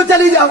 तो चली जाओ।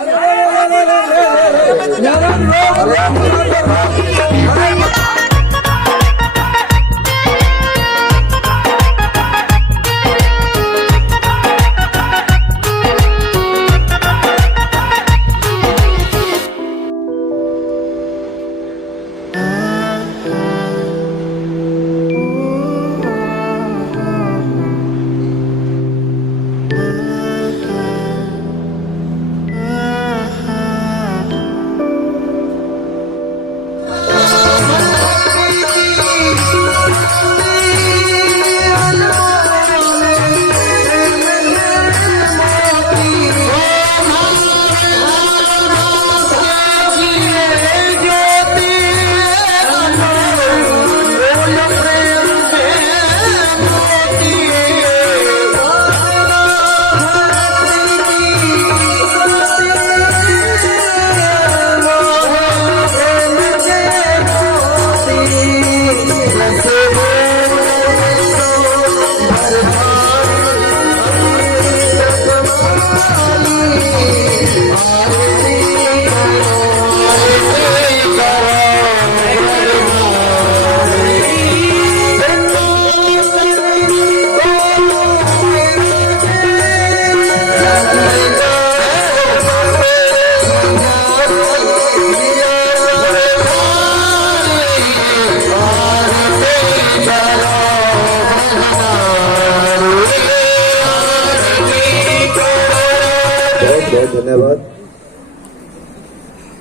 बहुत धन्यवाद।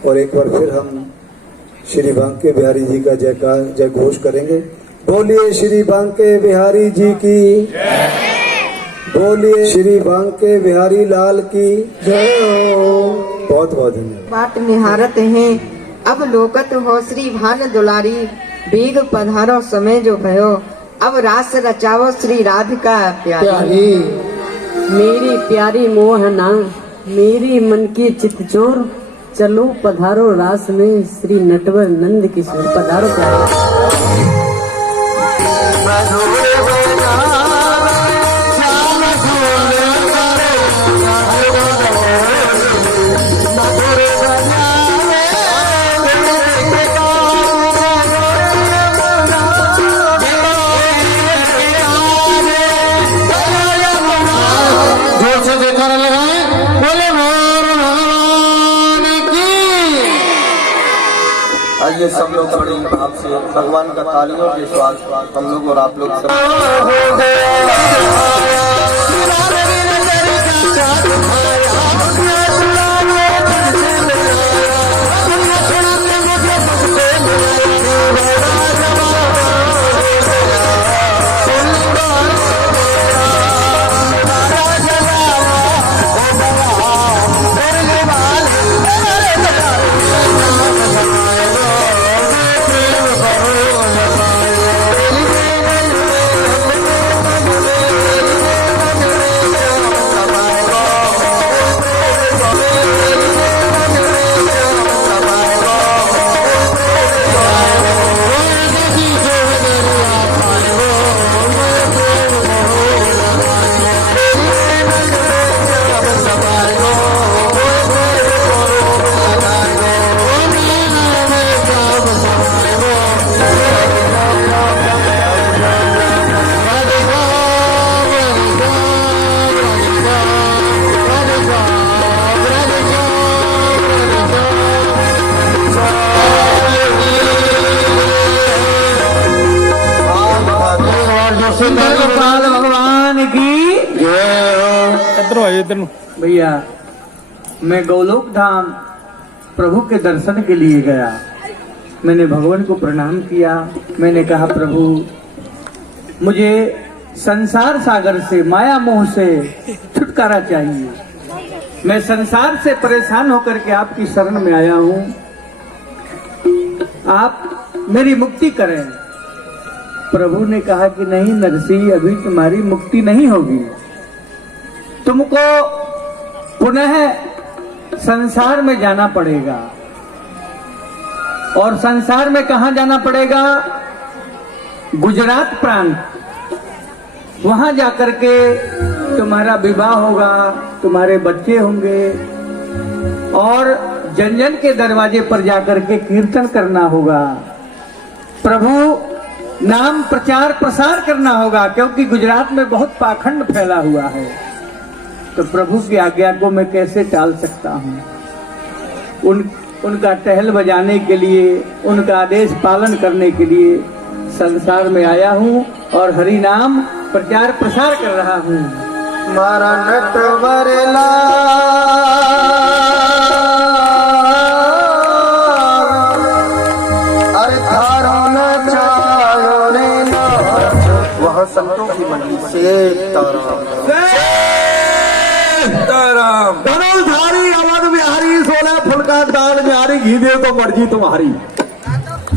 और एक बार फिर हम श्री बांके बिहारी जी का जय घोष करेंगे। बोलिए श्री बांके बिहारी जी की जय। बोलिए श्री बांके बिहारी लाल की जय। बहुत बहुत धन्यवाद। बाट निहारत हैं अब लोकत हो श्री भान दुलारी, बीग पधारो समय जो भयो, अब रास रचाओ श्री राधिका प्यारी। मेरी प्यारी मोहना मेरी मन की चितचोर, चलो पधारो रास में श्री नटवर नंद किशोर। पधारो प्यारे। आइए सब लोग बड़े भाव से भगवान का तालियों के साथ हम लोग और आप लोग सब भगवान की भैया मैं गौलोक धाम प्रभु के दर्शन के लिए गया। मैंने भगवान को प्रणाम किया। मैंने कहा प्रभु मुझे संसार सागर से माया मोह से छुटकारा चाहिए। मैं संसार से परेशान होकर के आपकी शरण में आया हूँ, आप मेरी मुक्ति करें। प्रभु ने कहा कि नहीं नरसिंह, अभी तुम्हारी मुक्ति नहीं होगी, तुमको पुनः संसार में जाना पड़ेगा। और संसार में कहा जाना पड़ेगा? गुजरात प्रांत। वहां जाकर के तुम्हारा विवाह होगा, तुम्हारे बच्चे होंगे, और जन जन के दरवाजे पर जाकर के कीर्तन करना होगा, प्रभु नाम प्रचार प्रसार करना होगा, क्योंकि गुजरात में बहुत पाखंड फैला हुआ है। तो प्रभु की आज्ञा को मैं कैसे टाल सकता हूँ? उनका टहल बजाने के लिए, उनका आदेश पालन करने के लिए संसार में आया हूँ और हरि नाम प्रचार प्रसार कर रहा हूँ। मारा नटवरला अरे थारो न चालो रे नाच, वह संतों की मंडली से ताराम धनुर्धारी अवध बिहारी 16 फुलका दाल न्यारी घी दे तो मर्जी तुम्हारी।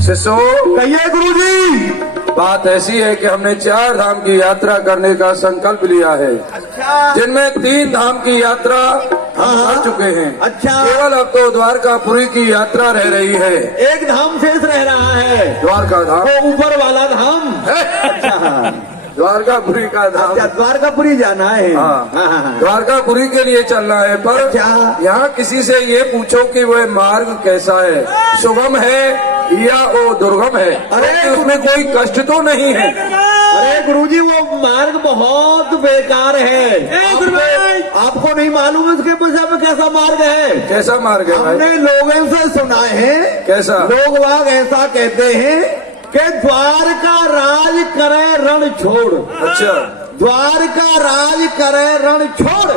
शिष्यो कहिए गुरुजी। बात ऐसी है कि हमने 4 धाम की यात्रा करने का संकल्प लिया है, जिनमें 3 धाम की यात्रा हम कर चुके हैं। अच्छा। केवल अब तो द्वारकापुरी की यात्रा रह रही है। एक धाम शेष रह रहा है, द्वारका धाम, वो ऊपर वाला धाम। अच्छा, द्वारकापुरी का धाम। अच्छा, द्वारकापुरी जाना है। हाँ, द्वारकापुरी के लिए चलना है, पर यहाँ किसी से ये पूछो कि वह मार्ग कैसा है, सुगम है या वो दुर्गम है? अरे उसमें कोई कष्ट तो नहीं है? अरे गुरुजी, वो मार्ग बहुत बेकार है। आपको नहीं मालूम है उसके विषय में कैसा मार्ग है? कैसा मार्ग है भाई? हमने लोगों से सुना है। कैसा? लोग वाग ऐसा कहते हैं कि द्वारका राज करे रण छोड़। अच्छा, द्वारका राज करे रण छोड़,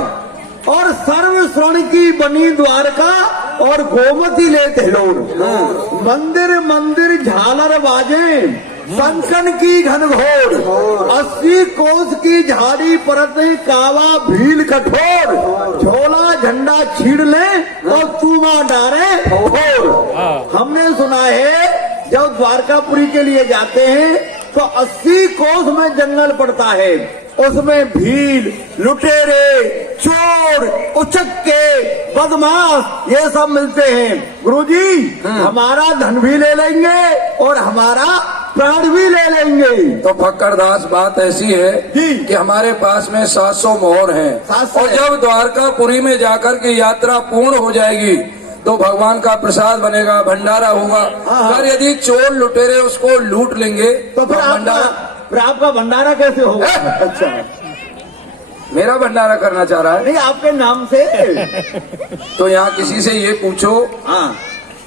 और सर्व श्रण की बनी द्वारका और गोमती ले तिलोड़। मंदिर मंदिर झालर बाजे, संकन की घनघोर, 80 कोस की झाड़ी परतें कावा भील कठोर, झोला झंडा छीड़ ले और तूमा डारे फोड़। हमने सुना है जब द्वारकापुरी के लिए जाते हैं तो 80 कोस में जंगल पड़ता है, उसमें भील, लुटेरे, चोर, उचक्के, बदमाश ये सब मिलते हैं। गुरुजी, हमारा धन भी ले लेंगे और हमारा प्राण भी ले लेंगे। तो फक्करदास, बात ऐसी है कि हमारे पास में 700 मोहर हैं, 700 और जब द्वारकापुरी में जाकर के यात्रा पूर्ण हो जाएगी तो भगवान का प्रसाद बनेगा, भंडारा होगा। अगर यदि चोर लुटेरे उसको लूट लेंगे तो फिर आपका भंडारा कैसे होगा? अच्छा, मेरा भंडारा करना चाह रहा है? नहीं, आपके नाम से। तो यहाँ किसी से ये पूछो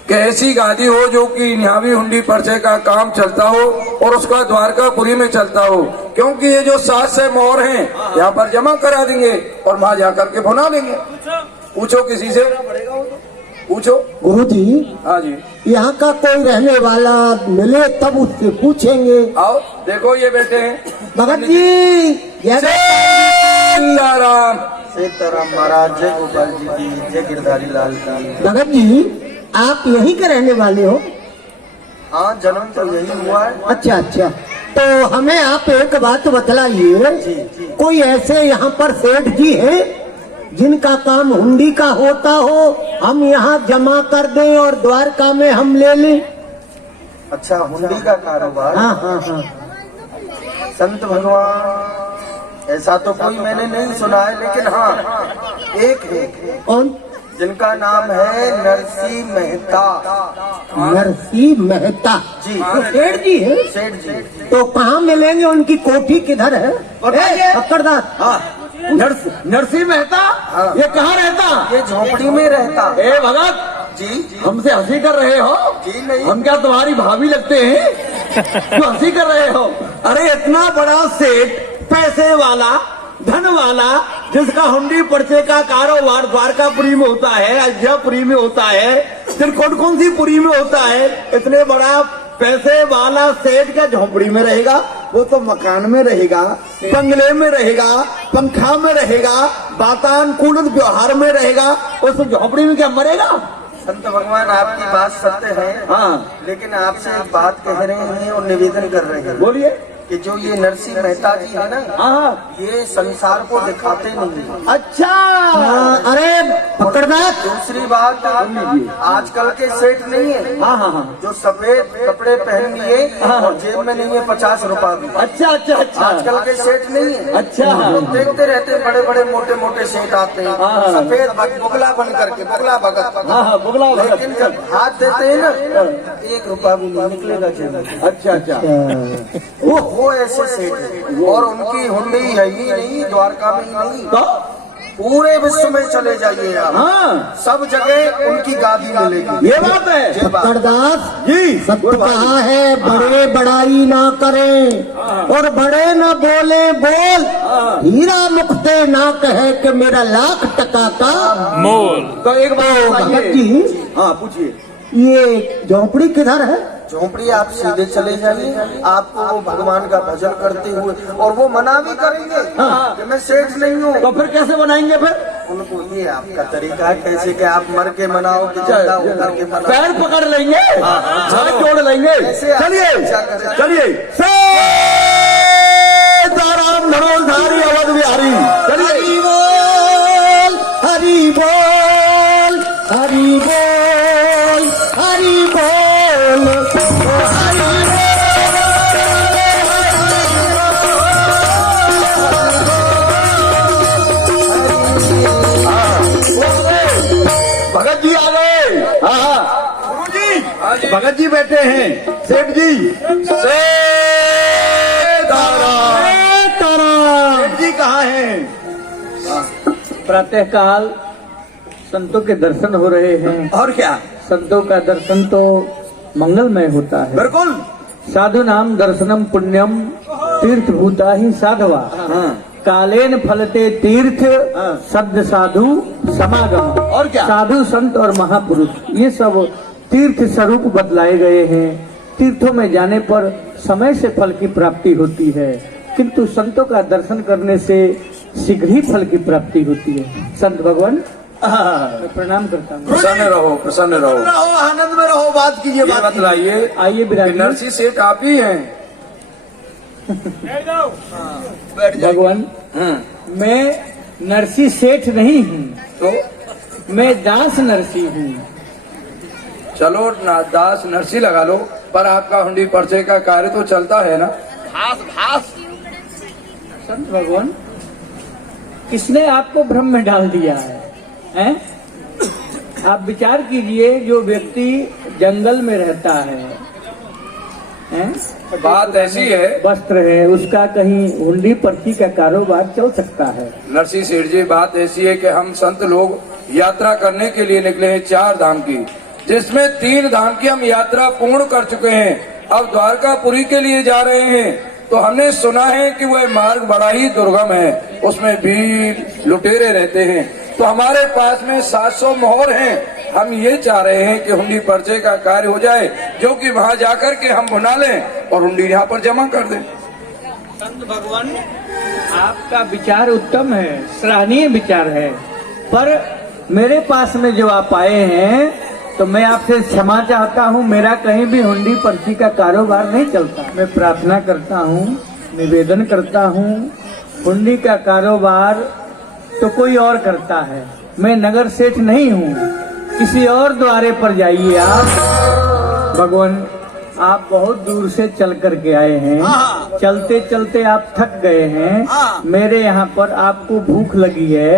कि ऐसी गादी हो जो कि न्यावी हुंडी पर्चे का काम चलता हो और उसका द्वारकापुरी में चलता हो, क्योंकि ये जो 700 मोहर हैं यहाँ पर जमा करा देंगे और वहां जाकर के भुना देंगे। पूछो किसी से, पूछो। गुरुजी, हाँ जी, यहाँ का कोई रहने वाला मिले तब उससे पूछेंगे। आओ देखो, ये बैठे हैं भगत जी। सीताराम। सीताराम महाराज, जय गोपाल जी की, जय गिरधारी लाल की। भगत जी, आप यहीं के रहने वाले हो? हाँ, जन्म तो यही हुआ है। अच्छा अच्छा, तो हमें आप एक बात बतलाइए, कोई ऐसे यहाँ पर सेठ जी हैं जिनका काम हुंडी का होता हो, हम यहाँ जमा कर दें और द्वारका में हम ले लें? अच्छा, हुंडी का कारोबार। हाँ हाँ हाँ। संत भगवान ऐसा तो कोई मैंने नहीं सुना है, लेकिन हाँ एक है कौन? जिनका नाम है नरसी मेहता। नरसी मेहता जी, तो सेठ जी है। सेठ जी। तो कहाँ मिलेंगे? उनकी कोठी किधर है? पकड़दार। नरसी मेहता, ये कहाँ रहता? ये झोपड़ी में रहता। ए भगत जी, हमसे हंसी कर रहे हो? जी नहीं। हम क्या तुम्हारी भाभी लगते हैं? क्यों हंसी कर रहे हो? अरे इतना बड़ा सेठ, पैसे वाला, धन वाला, जिसका हुंडी पर्चे का कारोबार द्वारकापुरी में होता है, अयोध्यापुरी में होता है, फिर कौन कौन सी पुरी में होता है, इतने बड़ा पैसे वाला सेठ का झोपड़ी में रहेगा? वो तो मकान में रहेगा, बंगले में रहेगा, पंखा में रहेगा, वातानुकूलित व्यवहार में रहेगा, उस झोपड़ी में क्या मरेगा? संत भगवान, आपकी बात सत्य है। हाँ, लेकिन आपसे एक बात कह रहे हैं और निवेदन कर रहे हैं बोलिए। कि जो ये नरसी मेहता जी है ना, हाँ, ये संसार को दिखाते नहीं। अच्छा। अरे पकड़ना बात? दूसरी बात, आजकल के सेठ नहीं है हाँ हाँ हाँ। जो सफेद कपड़े पहन लिए और जेब में नहीं है 50 रुपया भी। अच्छा अच्छा अच्छा। आजकल के सेठ नहीं है। अच्छा। हम लोग देखते रहते हैं, बड़े बड़े मोटे मोटे सेठ आते हैं सफेद बुगला बन करके, बुगला भगत। हाँ हाँ बुगला भगत। लेकिन जब हाथ देते हैं ना 1 रुपया भी नहीं निकलेगा जेब में। अच्छा अच्छा। वो ऐसे सेठ हैं। और उनकी हुंडी है ही नहीं द्वारका में ही नहीं, तो पूरे विश्व में चले जाइए आप, हाँ सब जगह उनकी गादी मिलेगी। ये बात है। ये बात। सरदास जी सत्य कहा है, बड़े बड़ाई ना करें और बड़े न बोले बोल, हीरा मुक्ते ना कहे कि मेरा लाख टका का मोल। तो एक बात भगत जी, हाँ पूछिए। ये झोपड़ी किधर है? झोंपड़ी आप सीधे चले जाइए, आपको वो भगवान का भजन करते हुए, और वो मना भी करेंगे कि मैं सेठ नहीं हूँ। तो फिर कैसे बनाएंगे? फिर उनको ये आपका तरीका है कैसे कि आप मर के मनाओ कि जिंदा होकर के मनाओ। पैर पकड़ लेंगे, हाथ जोड़ लेंगे। कैसे आप चलिए क्या करें? चलिए, सीताराम धनुर्धारी अवध बिहारी। चलिए। हरि बोल हरि बोल हरि बोल हरि बोल भगत जी आ गए। हाँ हाँ गुरु जी, भगत जी बैठे हैं। सेठ जी, सेठ जी कहाँ हैं? प्रातः काल संतों के दर्शन हो रहे हैं। और क्या? संतों का दर्शन तो मंगलमय होता है। बिल्कुल। साधु नाम दर्शनम पुण्यम तीर्थ भूता ही साधवा, कालेन फलते तीर्थ सद्य साधु समागम। और क्या? साधु संत और महापुरुष ये सब तीर्थ स्वरूप बतलाए गए हैं। तीर्थों में जाने पर समय से फल की प्राप्ति होती है, किंतु संतों का दर्शन करने से शीघ्र ही फल की प्राप्ति होती है। संत भगवान मैं प्रणाम करता हूँ। प्रसन्न रहो, प्रसन्न रहो, आनंद में रहो। बात कीजिए, ये बात कीजिए। बतलाइए, आइए विराजिए। नरसी सेठ आप ही हैं? भगवान मैं नरसी सेठ नहीं हूँ, तो मैं दास नरसी हूँ। चलो दास नरसी लगा लो, पर आपका हुंडी पर्चे का कार्य तो चलता है ना? संत भगवान किसने आपको भ्रम में डाल दिया है, हैं? आप विचार कीजिए, जो व्यक्ति जंगल में रहता है, हैं? बात ऐसी है वस्त्र है, उसका कहीं हुंडी पर्ची का कारोबार चल सकता है। नरसी सेठ जी, बात ऐसी है कि हम संत लोग यात्रा करने के लिए निकले हैं 4 धाम की, जिसमें 3 धाम की हम यात्रा पूर्ण कर चुके हैं। अब द्वारकापुरी के लिए जा रहे हैं, तो हमने सुना है कि वह मार्ग बड़ा ही दुर्गम है, उसमें भीड़ लुटेरे रहते हैं। तो हमारे पास में 700 मोहर हैं। हम ये चाह रहे हैं कि हुंडी पर्चे का कार्य हो जाए, जो कि वहां जाकर के हम बुना लें और हुंडी यहाँ पर जमा कर दें। संत भगवान आपका विचार उत्तम है, सराहनीय विचार है, पर मेरे पास में जो आप आए हैं तो मैं आपसे क्षमा चाहता हूँ। मेरा कहीं भी हुंडी पर्ची का कारोबार नहीं चलता। मैं प्रार्थना करता हूँ, निवेदन करता हूँ, हुंडी का कारोबार तो कोई और करता है, मैं नगर सेठ नहीं हूँ। किसी और द्वारे पर जाइए आप। भगवान आप बहुत दूर से चल करके आए हैं, चलते चलते आप थक गए हैं। मेरे यहाँ पर आपको भूख लगी है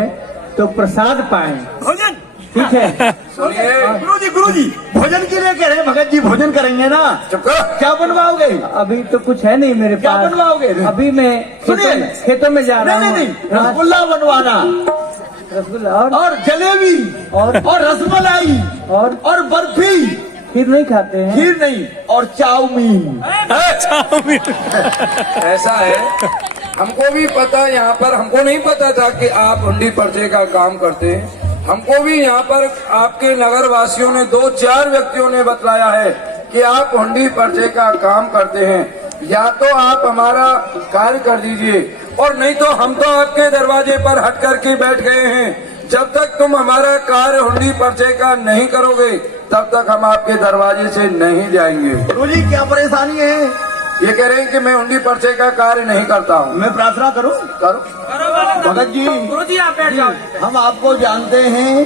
तो प्रसाद पाएं। भोजन ठीक है। सुनिए गुरु जी भोजन के लिए कह रहे हैं। भगत जी भोजन करेंगे ना? चुप करो। क्या बनवाओगे? अभी तो कुछ है नहीं मेरे क्या पास। बनवाओगे? अभी मैं खेतों में जा रहा हूँ। नहीं, रसगुल्ला बनवाना, रसगुल्ला और जलेबी, और रसमलाई, और बर्फी। खीर नहीं खाते हैं? खीर नहीं, और चाउमीन। ऐसा है, हमको भी पता, यहाँ पर हमको नहीं पता था कि आप हुंडी पर्चे का काम करते हैं। हमको भी यहाँ पर आपके नगर वासियों ने 2-4 व्यक्तियों ने बतलाया है कि आप हुंडी पर्चे का काम करते हैं। या तो आप हमारा कार्य कर दीजिए, और नहीं तो हम तो आपके दरवाजे पर हट करके बैठ गए हैं। जब तक तुम हमारा कार्य हुंडी पर्चे का नहीं करोगे, तब तक हम आपके दरवाजे से नहीं जाएंगे। गुरु जी क्या परेशानी है? ये कह रहे हैं कि मैं हुंडी पर्चे का कार्य नहीं करता हूँ। मैं प्रार्थना करूं? करो। भगत जी, गुरु जी आप बैठ जाओ। हम आपको जानते हैं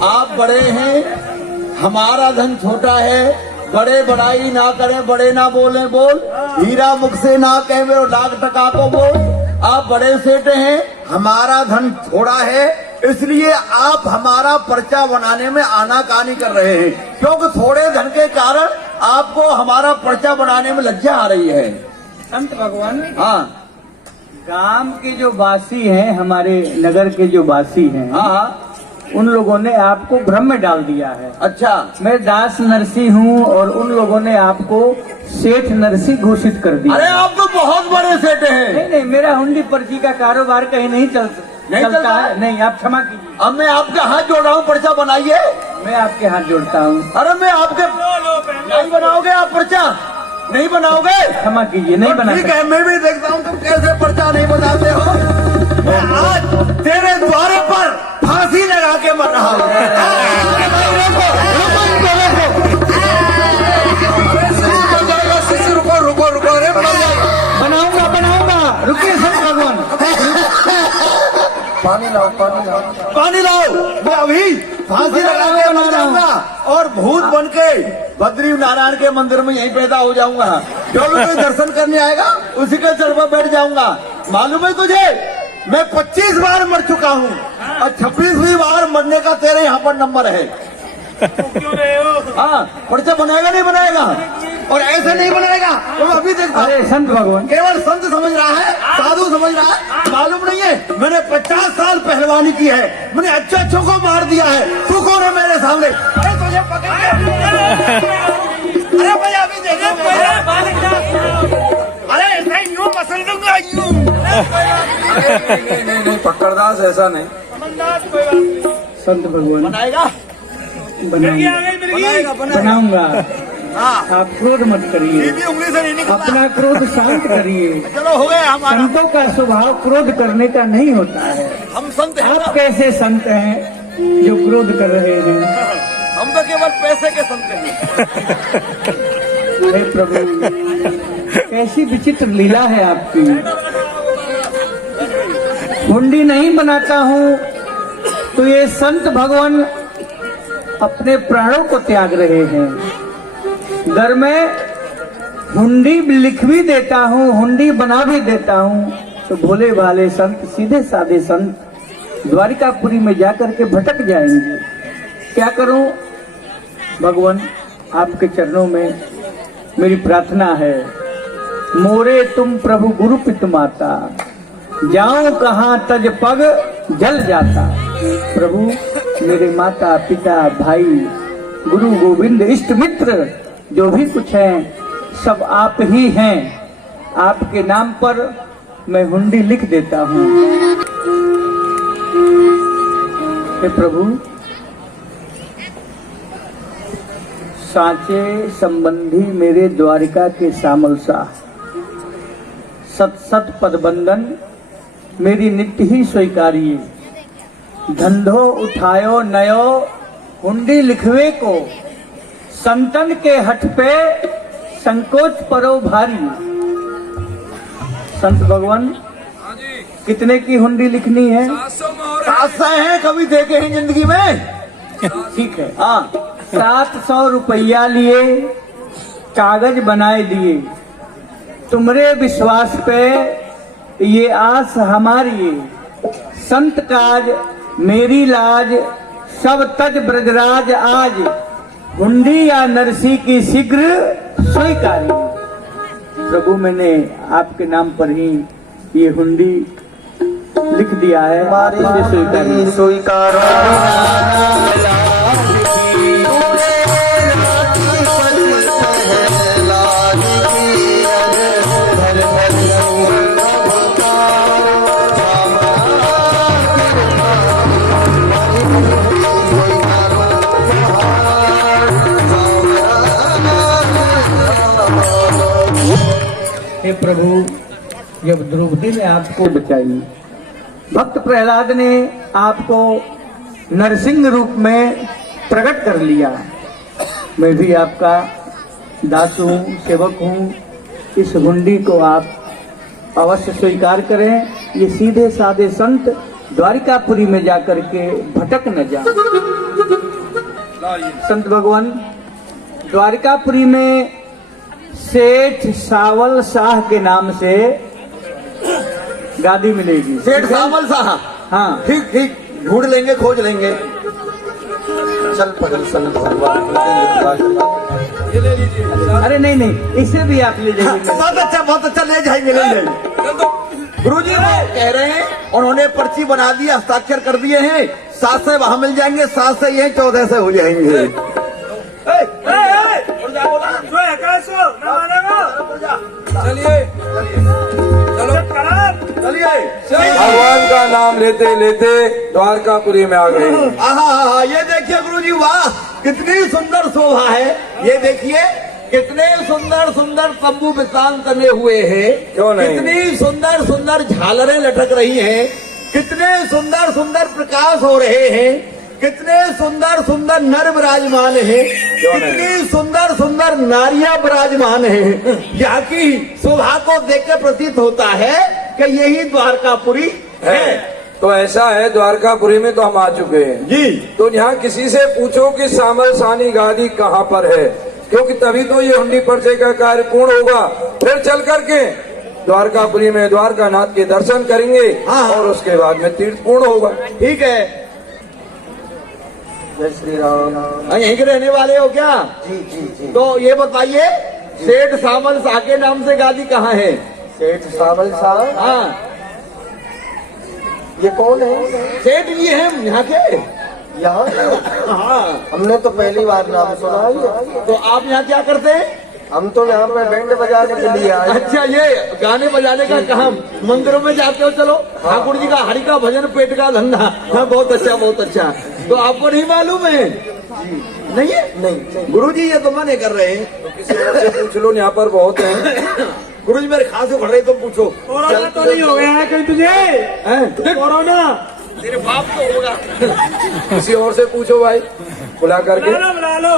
आप बड़े हैं, हमारा धन छोटा है। बड़े बड़ाई ना करें, बड़े ना बोले बोल, हीरा मुख से ना कहें और लाख टका को बोल। आप बड़े सेठ हैं, हमारा धन थोड़ा है, इसलिए आप हमारा पर्चा बनाने में आनाकानी कर रहे हैं, क्योंकि थोड़े धन के कारण आपको हमारा पर्चा बनाने में लज्जा आ रही है। संत भगवान, हाँ गांव के जो वासी हैं, हमारे नगर के जो वासी हैं, हाँ, उन लोगों ने आपको भ्रम में डाल दिया है। अच्छा, मैं दास नरसी हूँ और उन लोगों ने आपको सेठ नरसी घोषित कर दिया। अरे आप तो बहुत बड़े सेठ हैं। नहीं नहीं, मेरा हुंडी पर्ची का कारोबार कहीं नहीं चलता है। नहीं, आप क्षमा कीजिए। अब मैं आपके हाथ जोड़ रहा हूँ, पर्चा बनाइए। मैं आपके हाथ जोड़ता हूँ। अरे मैं आपके नहीं बनाओगे, आप पर्चा नहीं बनाओगे? क्षमा कीजिए, नहीं बना ठीक है, मैं भी देखता हूँ तुम कैसे पर्चा नहीं बनाते हो। मैं आज तेरे द्वारे पर फांसी लगा के मर रहा हूँ। रुको रुको, अरे बनाऊंगा। रुकिए संत भगवान, पानी लाओ, पानी लाओ। पानी लाओ। मैं अभी फांसी लगा के मर जाऊंगा और भूत बन के बद्री नारायण के मंदिर में यहीं पैदा हो जाऊंगा। जो भी कोई दर्शन करने आएगा उसी के चढ़ पर बैठ जाऊंगा। मालूम है तुझे, मैं 25 बार मर चुका हूँ और 26वीं बार मरने का तेरे यहाँ पर नंबर है। क्यों रहे हो? हाँ, पर्चा बनाएगा नहीं बनाएगा? और ऐसे नहीं बनाएगा तो मैं अभी देखता। अरे संत भगवान, केवल संत समझ रहा है, साधु समझ रहा है, मालूम नहीं है मैंने 50 साल पहलवानी की है, मैंने अच्छों को मार दिया है। तू कौन है मेरे सामने? अरे तुझे पकड़ के अरे भैया अभी देखो, अरे ऐसा यूं मसल दूंगा यूं। नहीं, पकड़दास ऐसा नहीं। संत भगवान बनाएगा? बनाऊंगा। आप क्रोध मत करिए, उंगली से नहीं निकलता। अपना क्रोध शांत करिए। चलो हो गया हमारा। संतों का स्वभाव क्रोध करने का नहीं होता है। हम संत हैं, आप कैसे संत हैं जो क्रोध कर रहे हैं? हम तो केवल पैसे के संत हैं। हे प्रभु, कैसी विचित्र लीला है आपकी। हुंडी नहीं बनाता हूँ तो ये संत भगवान अपने प्राणों को त्याग रहे हैं। घर में हुंडी लिख भी देता हूँ, हुंडी बना भी देता हूँ, तो भोले भाले संत, सीधे साधे संत द्वारिकापुरी में जाकर के भटक जाएंगे। क्या करूं भगवान, आपके चरणों में मेरी प्रार्थना है। मोरे तुम प्रभु गुरु पित माता, जाऊं कहाँ तज पग जल जाता। प्रभु मेरे माता पिता भाई गुरु गोविंद इष्ट मित्र जो भी कुछ हैं सब आप ही हैं। आपके नाम पर मैं हुंडी लिख देता हूँ। हे प्रभु, साचे संबंधी मेरे द्वारिका के सामलसा, सत सत पद बंदन मेरी नित्य ही स्वीकारिए। धंधो उठायो नयो हुंडी लिखवे को, संतन के हठ पे संकोच परो भारी। संत भगवान, कितने की हुंडी लिखनी है? 700 हैं, कभी देखे हैं जिंदगी में? ठीक है, हाँ। 700 रुपया लिए, कागज बनाए दिए। तुम्हारे विश्वास पे ये आस हमारी, संत काज मेरी लाज, सब तज ब्रजराज आज। हुंडी या नरसी की शीघ्र स्वीकारी। प्रभु, मैंने आपके नाम पर ही ये हुंडी लिख दिया है, इसे स्वीकार। हे प्रभु, जब द्रौपदी ने आपको बचाई, भक्त प्रहलाद ने आपको नरसिंह रूप में प्रकट कर लिया, मैं भी आपका दास हूँ, सेवक हूँ। इस हुंडी को आप अवश्य स्वीकार करें। ये सीधे साधे संत द्वारिकापुरी में जाकर के भटक न जाए। संत भगवान, द्वारिकापुरी में सेठ सावल शाह के नाम से गादी मिलेगी। सेठ सावल शाह, हाँ ठीक ठीक, ढूंढ लेंगे, खोज लेंगे। चल पड़ल संत भगवान। अरे नहीं नहीं, इसे भी आप ले जाइए। बहुत अच्छा, ले जाएंगे, ले जाएंगे। गुरुजी वो कह रहे हैं, उन्होंने पर्ची बना दी, हस्ताक्षर कर दिए हैं। 7 से वहां मिल जाएंगे, 7 से यही 14 से हो जाएंगे। चलिए चलो चलिए, भगवान का नाम लेते लेते द्वारकापुरी में आ गए। आहा, ये देखिए गुरुजी, वाह कितनी सुंदर शोभा है। ये देखिए कितने सुंदर सुंदर तंबू बिछान तने हुए हैं। क्यों नहीं? कितनी सुंदर सुंदर झालरें लटक रही हैं। कितने सुंदर सुंदर प्रकाश हो रहे हैं। कितने सुंदर सुंदर नर विराजमान हैं। कितनी सुंदर सुंदर नारियां विराजमान हैं। यहाँ की शोभा को देख के प्रतीत होता है कि यही द्वारकापुरी है। तो ऐसा है, द्वारकापुरी में तो हम आ चुके हैं जी। तो यहाँ किसी से पूछो कि सामल सानी गादी कहाँ पर है, क्योंकि तभी तो ये हुंडी परिचय का कार्य पूर्ण होगा। फिर चल करके द्वारकापुरी में द्वारकानाथ के दर्शन करेंगे और उसके बाद में तीर्थ पूर्ण होगा। ठीक है, जय श्री राम। यहीं के रहने वाले हो क्या? जी जी जी। तो ये बताइए, सेठ सावल शाह के नाम से गादी कहाँ है? सेठ सावल साहब, हाँ, ये कौन है? सेठ जी हैं यहाँ के। यहाँ हाँ, हमने तो पहली बार नाम सुना है। तो आप यहाँ क्या करते हैं? हम तो यहाँ पे बैंड बजाने के लिए आए हैं। अच्छा, ये गाने बजाने का काम, मंदिरों में जाते हो? चलो, ठाकुर जी का हरि का भजन, पेट का धंधा। हाँ, बहुत अच्छा, बहुत अच्छा। तो आपको नहीं मालूम है? नहीं है? नहीं, गुरु जी ये तो मने कर रहे हैं। तो किसी और से पूछ लो, यहाँ पर बहुत हैं। गुरु जी मेरे खांसी उखड़ रही, तुम पूछो। कोरोना तो नहीं हो गया है कहीं तुझे? कोरोना तेरे बाप को होगा। किसी और से पूछो भाई, बुला करके बुला लो।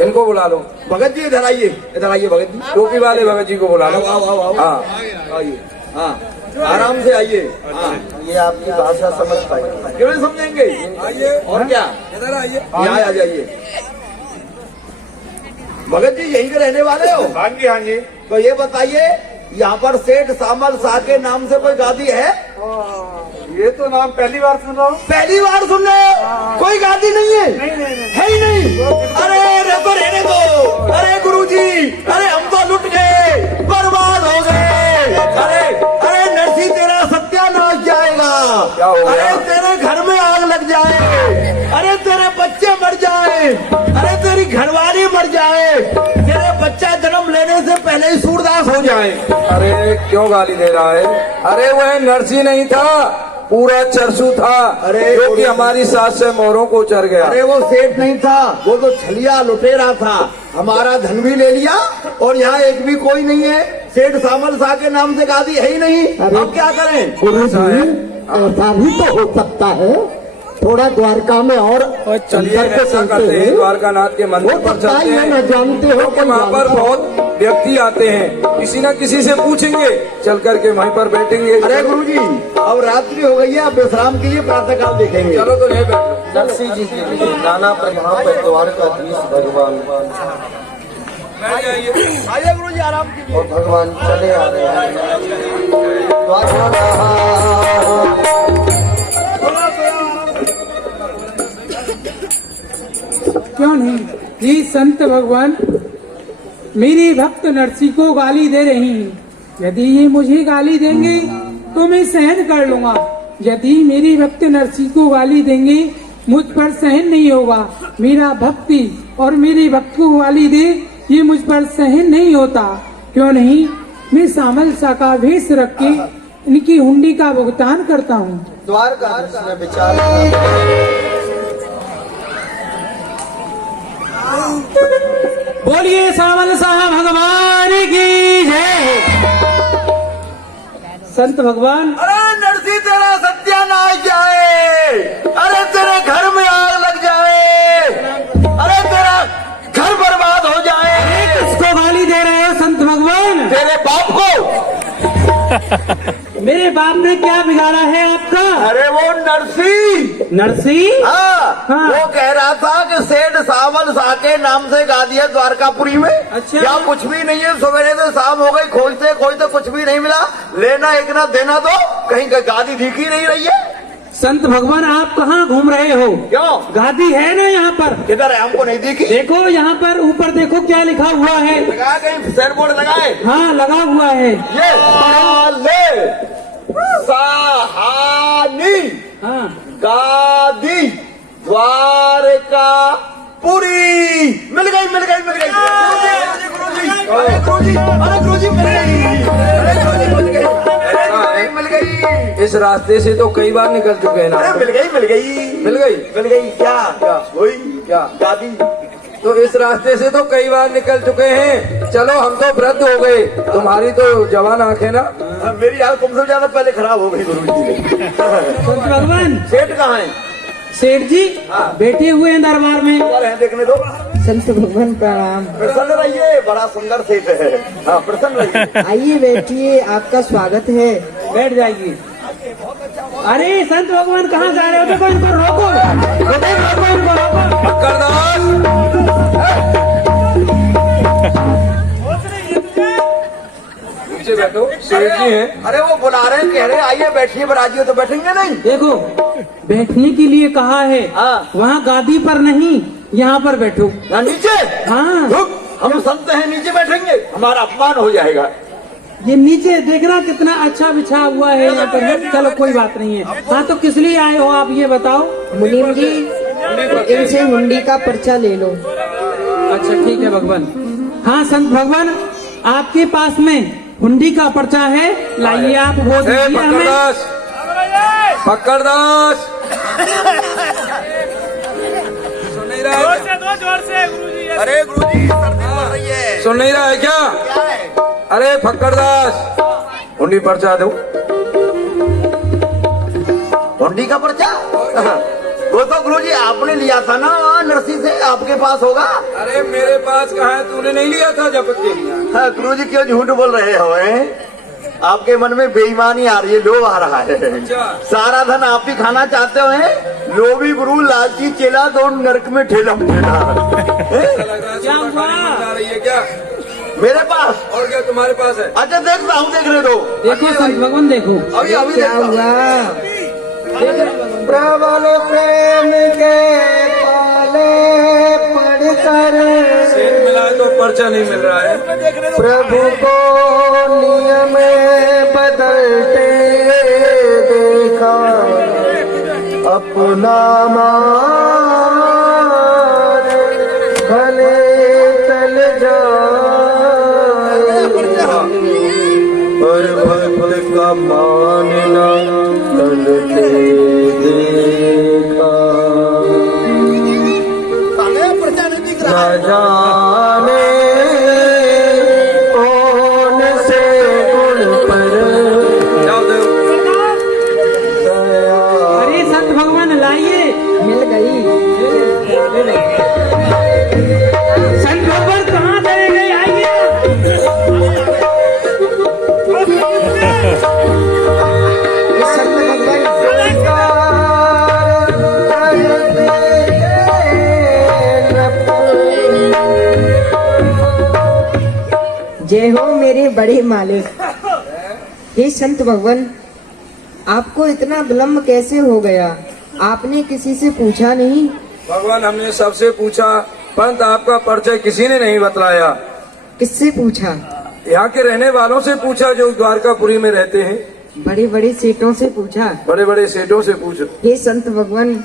इनको बुला लो। भगत जी इधर आइए, इधर आइए भगत जी। टोपी वाले भगत जी को बुला लो। आओ आओ आओ, हाँ, आइए, हाँ, आराम से आइए। हाँ, ये आपकी भाषा समझ पाएंगे। क्यों नहीं समझेंगे? आइए। और क्या, इधर आइए। यहाँ आ जाइए। भगत जी यहीं के रहने वाले हो? हाँ जी, हाँ जी। तो ये बताइए, यहाँ पर सेठ सामल शाह के नाम से कोई गादी है? ये तो नाम पहली बार सुन रहा हूँ। पहली बार सुन रहे हो? कोई गादी नहीं है? है ही नहीं। अरे तो रहने दो। अरे गुरुजी, अरे हम तो लुट गए, बर्बाद हो गए। अरे नरसी, तेरा सत्यानाश जाएगा। क्या हो गया? अरे तेरे घर में आग लग जाए। अरे तेरे बच्चे मर जाए। अरे तेरी घरवाली मर जाए। तेरे बच्चा जन्म लेने से पहले ही सूरदास हो जाए। अरे क्यों गाली दे रहा है? अरे वह नरसी नहीं था, पूरा चरसू था। अरे जो कि हमारी सास से मोरों को चर गया। अरे वो सेठ नहीं था, वो तो छलिया लुटेरा था। हमारा धन भी ले लिया और यहाँ एक भी कोई नहीं है। सेठ सामल शाह के नाम से गादी है ही नहीं। अब क्या करें? गुरु जी, ऐसा भी तो हो सकता है, थोड़ा द्वारका में और चलिए अंदर को ऐसा चलते करते हैं, हैं। द्वारकानाथ के मंदिर हो पर सकता चलते है ये हैं, न जानते हो क्योंकि कोई वहाँ पर जानता है। बहुत व्यक्ति आते हैं। किसी न किसी से पूछेंगे, चल करके वहीं पर बैठेंगे। अरे गुरुजी, अब रात्रि हो गई है, अब विश्राम कीजिए, प्रातः काल देखेंगे। चलो तो नहीं बैठो। नरसी जी के लिए नाना प्रभाव पर द्वारकाधीश भगवान आइए गुरु जी, आराम कीजिए। और भगवान चले आ रहे हैं। क्यों नहीं जी संत भगवान, मेरी भक्त नरसी को गाली दे रही हैं। यदि ये मुझे गाली देंगे तो मैं सहन कर लूंगा। यदि मेरी भक्त नरसी को गाली देंगे, मुझ पर सहन नहीं होगा। मेरा भक्ति और मेरी भक्त को गाली दे, ये मुझ पर सहन नहीं होता। क्यों नहीं, मैं सामल सा का भेष रख के इनकी हुंडी का भुगतान करता हूँ। द्वारकाधीश ने विचार बोलिए सामल साहब भगवान की जय। संत भगवान, अरे नरसी, तेरा सत्यानाश जाए। अरे तेरे घर में आग लग जाए। अरे तेरा घर बर्बाद हो जाए। किसको गाली दे रहे हो संत भगवान? तेरे बाप को। मेरे बाप ने क्या बिगाड़ा है आपका? अरे वो नरसी, नरसी? हाँ, हाँ। वो कह रहा था सावल शाह के नाम से गादी है द्वारकापुरी में। अच्छा। यहाँ कुछ भी नहीं है, सवेरे से शाम हो गई, खोजते खोजते कुछ भी नहीं मिला। लेना एक ना देना तो कहीं का गादी दिख ही नहीं रही है। संत भगवान आप कहाँ घूम रहे हो? क्यों? गादी है ना यहाँ पर? किधर है? हमको नहीं दिखी। देखो यहाँ पर ऊपर देखो क्या लिखा हुआ है। लगा कहीं सैन बोर्ड लगाए? हाँ लगा हुआ है। ये साले सहानी हाँ गादी द्वारका पुरी। मिल गई मिल गई मिल गई। गुरुजी अरे गुरुजी अरे गुरुजी मिल गई। अरे गुरुजी मिल गई मिल गई। इस रास्ते से तो कई बार निकल चुके हैं ना। अरे मिल गई मिल गई मिल गई मिल गई। क्या क्या? वही क्या? गादी। तो इस रास्ते से तो कई बार निकल चुके हैं। चलो हम तो वृद्ध हो गए, तुम्हारी तो जवान आंखें ना। मेरी हालत तुमसे ज्यादा पहले खराब हो गई गुरुजी। संत भगवान सेठ कहाँ है? सेठ जी बैठे हुए हैं दरबार में। क्या है देखने दो। संत भगवान प्रणाम। प्रसन्न रहिए, बड़ा सुंदर सेठ है। हाँ प्रसन्न रहिए। आइए बैठिए, आपका स्वागत है। बैठ जाइए। अरे संत भगवान कहाँ जा रहे हो? देखो इनको रोको, रोको इनको रोको। फक्करदास नीचे बैठो, सेठ जी हैं। अरे वो बुला रहे हैं, कह रहे हैं आइए बैठिए, पर आज तो बैठेंगे नहीं। देखो बैठने के लिए कहा है, वहाँ गादी पर नहीं, यहाँ पर बैठो। यहाँ नीचे? हाँ रुक, हम संत हैं, नीचे बैठेंगे, हमारा अपमान हो जाएगा। ये नीचे देखना कितना अच्छा बिछा हुआ है यहाँ पर। चलो कोई बात नहीं है। हाँ तो किस लिए आए हो आप ये बताओ? मुनीम जी इनसे हुंडी का पर्चा ले लो। अच्छा ठीक है भगवान। हाँ संत भगवान आपके पास में हुंडी का पर्चा है, लाइए आप वो दीजिए हमें। फक्करदास फक्करदास सुन नहीं रहा है? जोर से गुरुजी। अरे गुरुजी सर्दी पड़ रही है। सुन नहीं रहा है क्या? अरे फक्करदास हुंडी पर्चा दो। हुंडी का पर्चा? वो तो गुरुजी आपने लिया था ना नरसी से, आपके पास होगा। अरे मेरे पास कहाँ है? तूने नहीं लिया था जब के लिया। हाँ गुरुजी क्यों झूठ बोल रहे हो? आपके मन में बेईमानी आ रही है, लोभ आ रहा है। सारा धन आप ही खाना चाहते हो। लोभी गुरु लालची चेला, दो नरक में ठेला ठेला। क्या हुआ? आ रही है क्या मेरे पास? और क्या तुम्हारे पास है? अच्छा देखता हूँ, देखने दो। देखो संत भगवान देखो। अभी अभी क्या देखता हूँ। हुआ? प्रबल प्रेम के पाले पढ़कर सेठ मिला है तो पर्चा नहीं मिल रहा है। प्रभु को नियम बदलते देखा, अपना मान भले चल जाए और भक्त का मानना चलते देखा। न जाने कौन से गुण पर जाओ दो। दया। अरे संत भगवान लाइए। मिल गई। संत भगवान कहाँ चले गए? आइए। इस संत जय हो मेरे बड़े मालिक। हे संत भगवान, आपको इतना विलम्ब कैसे हो गया? आपने किसी से पूछा नहीं? भगवान हमने सबसे पूछा, परंतु आपका परिचय किसी ने नहीं बतलाया। किससे पूछा? यहाँ के रहने वालों से पूछा जो द्वारकापुरी में रहते हैं। बड़े बड़े सेठों से पूछा? बड़े बड़े सेठों से पूछो। हे संत भगवान,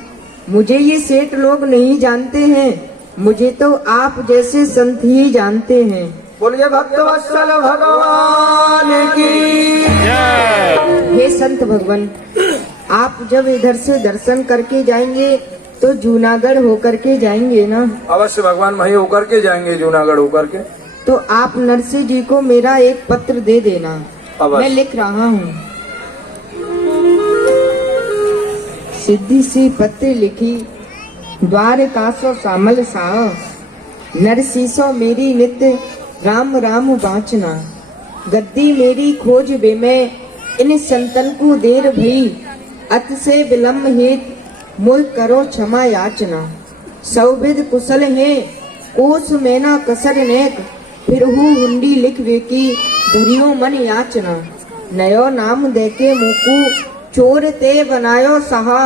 मुझे ये सेठ लोग नहीं जानते हैं, मुझे तो आप जैसे संत ही जानते हैं। बोलिए भक्तवत्सल भगवान की। हे संत भगवान, आप जब इधर से दर्शन करके जाएंगे तो जूनागढ़ होकर के जाएंगे ना? अवश्य भगवान, वहीं होकर के जाएंगे, जूनागढ़ होकर के। तो आप नरसिंह जी को मेरा एक पत्र दे देना। अवश्य। मैं लिख रहा हूँ। सिद्धि सी पत्र लिखी, द्वारकासो सामल साह, नरसीसो मेरी नित्य राम राम बाचना। गद्दी मेरी खोज बे में इन संतन को देर भई, अत से विलम्ब हेत मोह करो क्षमा याचना। सौविद कुशल है कोस में न कसर नेक फिर हुंडी लिख वेकी धरियो मन याचना नयो नाम देके मुकु चोर ते बनायो सहा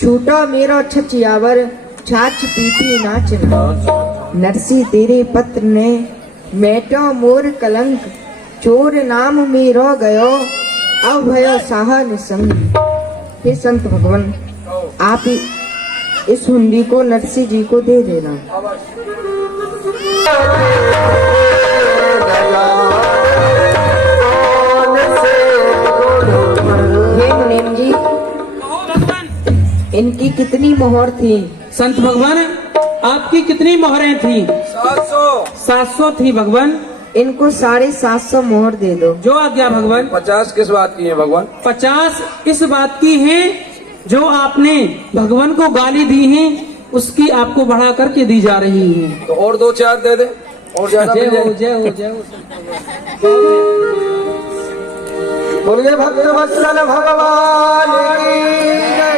छूटा मेरो छचियावर छाछ पीपी नाचना नरसी तेरे पत्र ने मेटो मोर कलंक चोर नाम मेरो गयो अभय साहा निसंग। हे संत भगवान आप इस हुंडी को नरसी जी को दे देना। हे मुनीम जी इनकी कितनी मोहर थी? संत भगवान आपकी कितनी मोहरें थी? 700 थी भगवान। इनको 750 मोहर दे दो। जो आज्ञा भगवान। 50 किस बात की है भगवान? 50 इस बात की है जो आपने भगवान को गाली दी है उसकी आपको बढ़ा करके दी जा रही है। तो और 2-4 दे दे और ज्यादा जय मिल हो जाए। जय हो जय हो। बोलिए भक्त वत्सल भगवान की जय।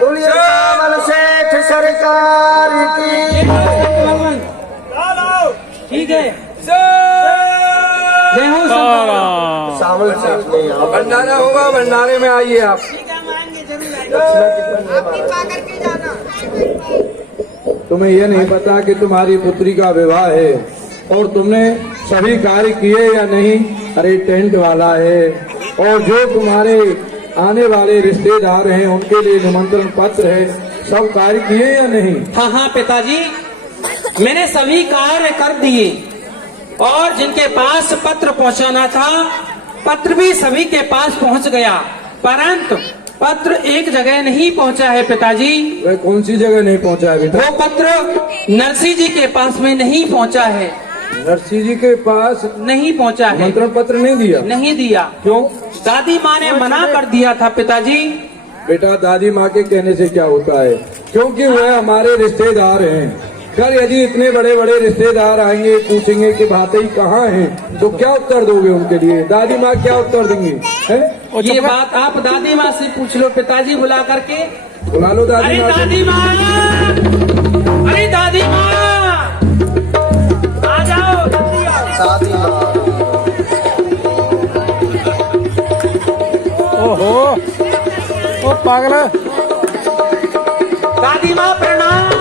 बोलिए कमल सेठ सरकार की भगवान ठीक है। जय हो संत। सावल सेठ नहीं आओ। भंडारा होगा, भंडारे में आइए आप। तुम्हें ये नहीं पता कि तुम्हारी पुत्री का विवाह है और तुमने सभी कार्य किए या नहीं? अरे टेंट वाला है और जो तुम्हारे आने वाले रिश्तेदार हैं उनके लिए निमंत्रण पत्र है, सब कार्य किए या नहीं? हाँ हाँ पिताजी मैंने सभी कार्य कर दिए और जिनके पास पत्र पहुंचाना था पत्र भी सभी के पास पहुंच गया, परंतु पत्र एक जगह नहीं पहुंचा है पिताजी। वह कौन सी जगह नहीं पहुंचा है बेटा? वो पत्र नरसिंह जी के पास में नहीं पहुंचा है। नरसिंह जी के पास नहीं पहुंचा है। निमंत्रण पत्र नहीं दिया? नहीं दिया। क्यों? दादी माँ ने मना कर दिया था पिताजी। बेटा दादी माँ के कहने से क्या होता है, क्योंकि वह हमारे रिश्तेदार हैं। कल यदि इतने बड़े बड़े रिश्तेदार आएंगे पूछेंगे कि भातई कहाँ हैं, तो क्या उत्तर दोगे उनके लिए? दादी माँ क्या उत्तर देंगी? है ये बात आप दादी माँ से पूछ लो पिताजी बुला करके। बुला लो दादी माँ से। दादी माँ, अरे दादी माँ आ जाओ जल्दी आओ। शादी ओहो ओ पागल। दादी माँ प्रणाम।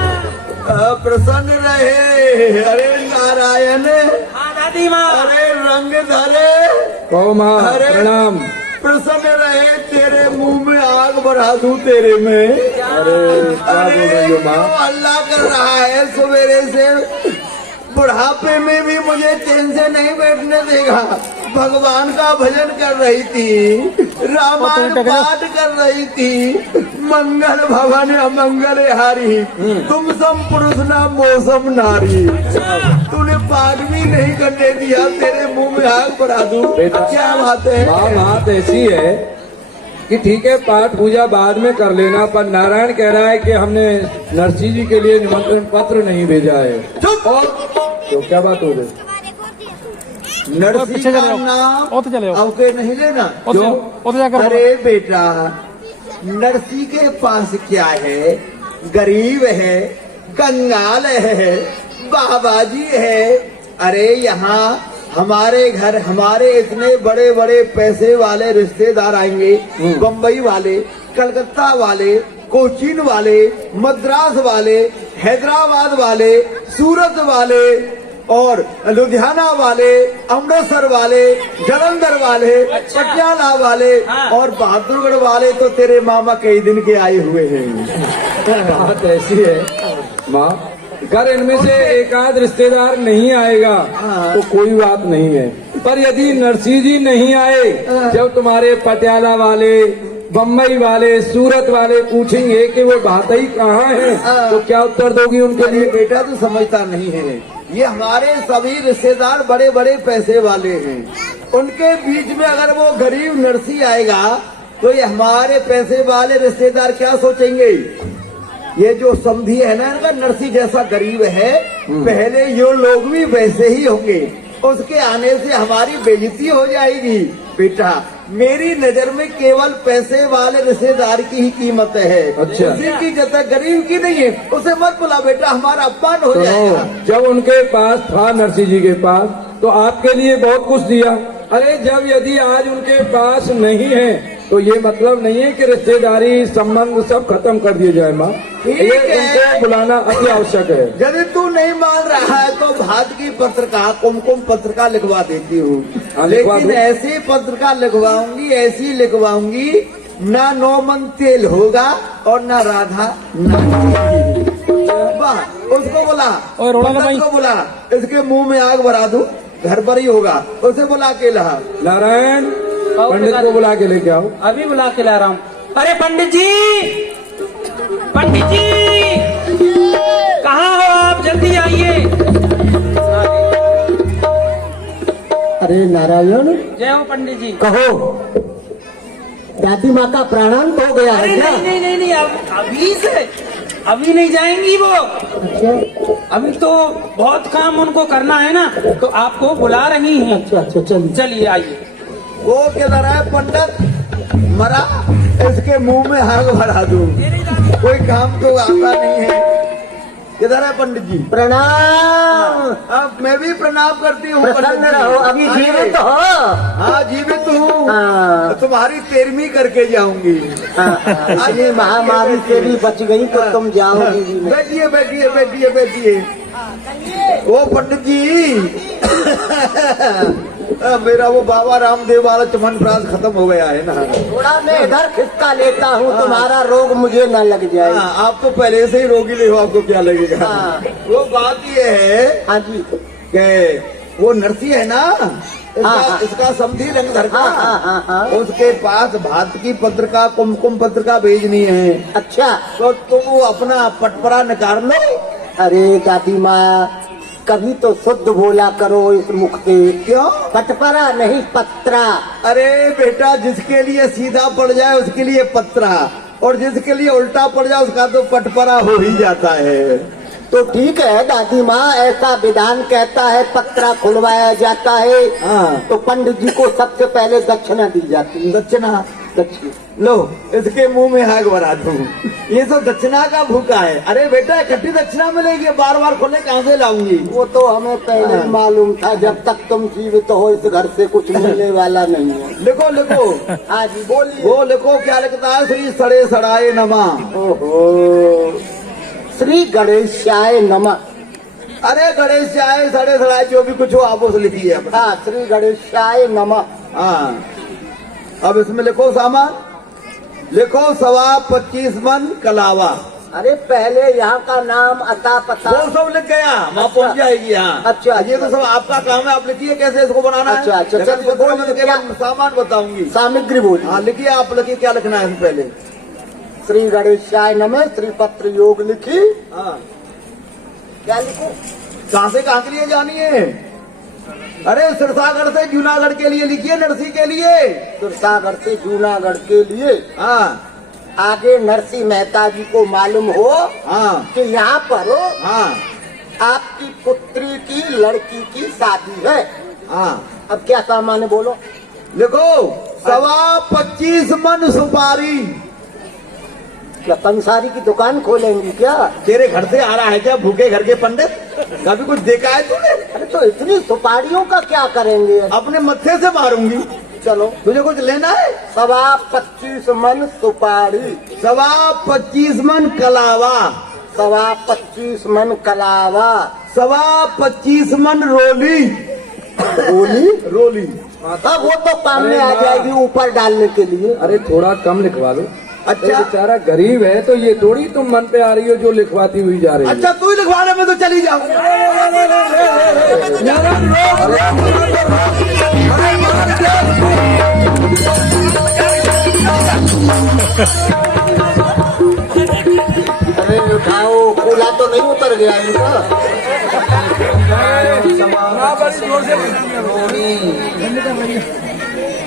प्रसन्न रहे। अरे नारायण। हाँ दादी माँ। अरे रंग धरे। कहो माँ प्रणाम। प्रसन्न रहे। तेरे मुंह में आग बढ़ा दूं तेरे में। अरे क्या बोल रही हो माँ? अल्लाह कर रहा है सवेरे से। बुढ़ापे में भी मुझे चैन से नहीं बैठने देगा। भगवान का भजन कर रही थी, रामायण पाठ कर रही थी। मंगल भवन अमंगल हारी, तुम सम पुरुष ना मौसम नारी। तूने पाठ भी नहीं करने दिया, तेरे मुंह में आग बढ़ा दूं। क्या बात है? माँ बात ऐसी है कि ठीक है पाठ पूजा बाद में कर लेना, पर नारायण कह रहा है कि हमने नरसिंह जी के लिए निमंत्रण पत्र नहीं भेजा है। और तो क्या बात हो गई? नरसिंह का नाम अवके नहीं लेना। क्यों? अरे बेटा नरसिंह के पास क्या है? गरीब है, कंगाल है, बाबाजी है। अरे यहाँ हमारे घर हमारे इतने बड़े बड़े पैसे वाले रिश्तेदार आएंगे, बम्बई वाले, कलकत्ता वाले, कोचीन वाले, मद्रास वाले, हैदराबाद वाले, सूरत वाले और लुधियाना वाले, अमृतसर वाले, जलंधर वाले, पटियाला वाले और बहादुरगढ़ वाले तो तेरे मामा कई दिन के आए हुए हैं। बात ऐसी है माँ, अगर इनमें से एक आध रिश्तेदार नहीं आएगा तो कोई बात नहीं है, पर यदि नरसिंह जी नहीं आए, जब तुम्हारे पटियाला वाले, बम्बई वाले, सूरत वाले पूछेंगे कि वो भातई कहाँ है, तो क्या उत्तर दोगी उनके लिए? बेटा तो समझता नहीं है, ये हमारे सभी रिश्तेदार बड़े बड़े पैसे वाले हैं। उनके बीच में अगर वो गरीब नरसिंह आएगा तो ये हमारे पैसे वाले रिश्तेदार क्या सोचेंगे? ये जो समधी है ना इनका नरसिंह जैसा गरीब है, पहले ये लोग भी वैसे ही होंगे। उसके आने से हमारी बेइज्जती हो जाएगी। बेटा मेरी नजर में केवल पैसे वाले रिश्तेदार की ही कीमत है। अच्छा। उसी की इज्जत है, गरीब की नहीं है। उसे मत बुला बेटा, हमारा अपमान हो जाएगा। जब उनके पास था नरसिंह जी के पास तो आपके लिए बहुत कुछ दिया। अरे जब यदि आज उनके पास नहीं है तो ये मतलब नहीं है कि रिश्तेदारी संबंध सब खत्म कर दिए जाए। माँ ये उनको बुलाना अति आवश्यक है। यदि तू नहीं मान रहा है तो भात की पत्रिका, कुमकुम पत्रिका लिखवा देती हूँ। हाँ, लिखवा लेकिन दो। ऐसी पत्रिका लिखवाऊंगी, ऐसी लिखवाऊंगी, ना 9 मन तेल होगा और ना राधा वाह। उसको बोला और पंडित को बोला, इसके मुंह में आग भरा दूं, घर पर ही होगा। उसे बुला के ला। नारायण पंडित को बुला के लेके आओ। अभी बुला के ला रहा हूँ। अरे पंडित जी, पंडित जी कहाँ हो आप? जल्दी आइए। अरे नारायण, जय हो पंडित जी। कहो दादी माँ का प्राणांत हो गया है अरे क्या? नहीं, अभी से अभी नहीं जाएंगी वो। अच्छा अभी तो बहुत काम उनको करना है ना, तो आपको बुला रही हैं। अच्छा चलिए। चलिए आइए। वो क्या रहा है पंडित मरा, इसके मुंह में आग भरा दूं, कोई काम तो आता नहीं है। किधर है पंडित जी? प्रणाम। अब मैं भी प्रणाम करती हूँ। प्रसन्न रहो, अभी जीवित हो। हाँ जीवित हूँ। हाँ। तुम्हारी 13वीं करके जाऊंगी। इतनी महामारी से भी बच गई तो तुम जाओगी भी नहीं। बैठिए बैठिए बैठिए बैठिए। वो पंडित जी मेरा वो बाबा रामदेव वाला चमनप्राश खत्म हो गया है ना। थोड़ा मैं इधर खिसका लेता हूँ, तुम्हारा रोग मुझे न लग जाए। हाँ, आप तो पहले से ही रोगी ले हो, आपको क्या लगेगा। हाँ। वो बात ये है हाँ जी। कि वो नरसिंह है ना, हाँ। इसका समधी रंग धर का, हाँ। उसके पास भात की पत्रिका, कुमकुम पत्रिका भेजनी है। अच्छा तो तुम अपना पटपरा निकाल लो। अरे दादी माँ, कभी तो शुद्ध बोला करो इस मुख से। क्यों? पटपरा नहीं, पत्रा। अरे बेटा, जिसके लिए सीधा पड़ जाए उसके लिए पत्रा, और जिसके लिए उल्टा पड़ जाए उसका तो पटपरा हो ही जाता है। तो ठीक है दादी माँ, ऐसा विधान कहता है पत्रा खुलवाया जाता है। हाँ। तो पंडित जी को सबसे पहले दक्षिणा दी जाती है। दक्षिणा दक्षिणा लो, इसके मुंह में आग भरा दूं। ये सब दक्षिणा का भूखा है। अरे बेटा, इकट्ठी दक्षिणा मिलेगी, बार बार खोले कहाँ से लाऊंगी? वो तो हमें पहले ही मालूम था, जब तक तुम जीवित हो इस घर से कुछ मिलने वाला नहीं है। लिखो लिखो। हाँ जी बोलिए। वो लिखो, क्या लिखता है? श्री सड़े सड़ाए नमा। ओहो, श्री गणेशाय नमः। अरे गणेश आए सड़े सड़ाए जो भी कुछ हो आप उसे लिखिए अपना। हाँ, श्री गणेशाय नमः। हाँ, अब इसमें लिखो सामान, लिखो 25 मन कलावा। अरे पहले यहाँ का नाम अता पता। वो सब लिख गया, वहाँ पहुँच जाएगी। यहाँ अच्छा। ये तो सब आपका काम है, आप लिखिए कैसे इसको बनाना है। अच्छा, अच्छा, जगत चलिए, को बोलने बोलिए के क्या? बाद सामान बताऊंगी। सामग्री बोलिए। हाँ लिखिए, आप लिखिए क्या लिखना है पहले। श्री गणेशाय नमः, श्री पत्र योग लिखी। हाँ, क्या लिखो? कहाँ से कहाँ के लिए जानी है? अरे सिरसागढ़ से जूनागढ़ के लिए लिखिए, नरसिंह के लिए। सिरसागढ़ से जूनागढ़ के लिए। हाँ आगे नरसिंह मेहता जी को मालूम हो हाँ कि यहाँ पर हाँ आपकी पुत्री की लड़की की शादी है। हाँ, अब क्या सामान है बोलो? लिखो 25 मन सुपारी। क्या पंसारी की दुकान खोलेंगी क्या? तेरे घर से आ रहा है क्या भूखे घर के पंडित? कभी कुछ देखा है तूने? अरे तो इतनी सुपारियों का क्या करेंगे? अपने मत्थे से मारूंगी। चलो, तुझे कुछ लेना है? 25 मन सुपारी, 25 मन कलावा, 25 मन कलावा, 25 मन रोली। बोली रोली। अब वो तो काम में आ जाएगी ऊपर डालने के लिए। अरे थोड़ा कम लिखवा लो। अच्छा। ये बेचारा गरीब है तो ये थोड़ी तुम मन पे आ रही हो जो लिखवाती हुई जा रही है। अच्छा, तू ही लिखवाने में तो चली जाऊँ। अरे उठाओ, कूला तो नहीं उतर गया इनका।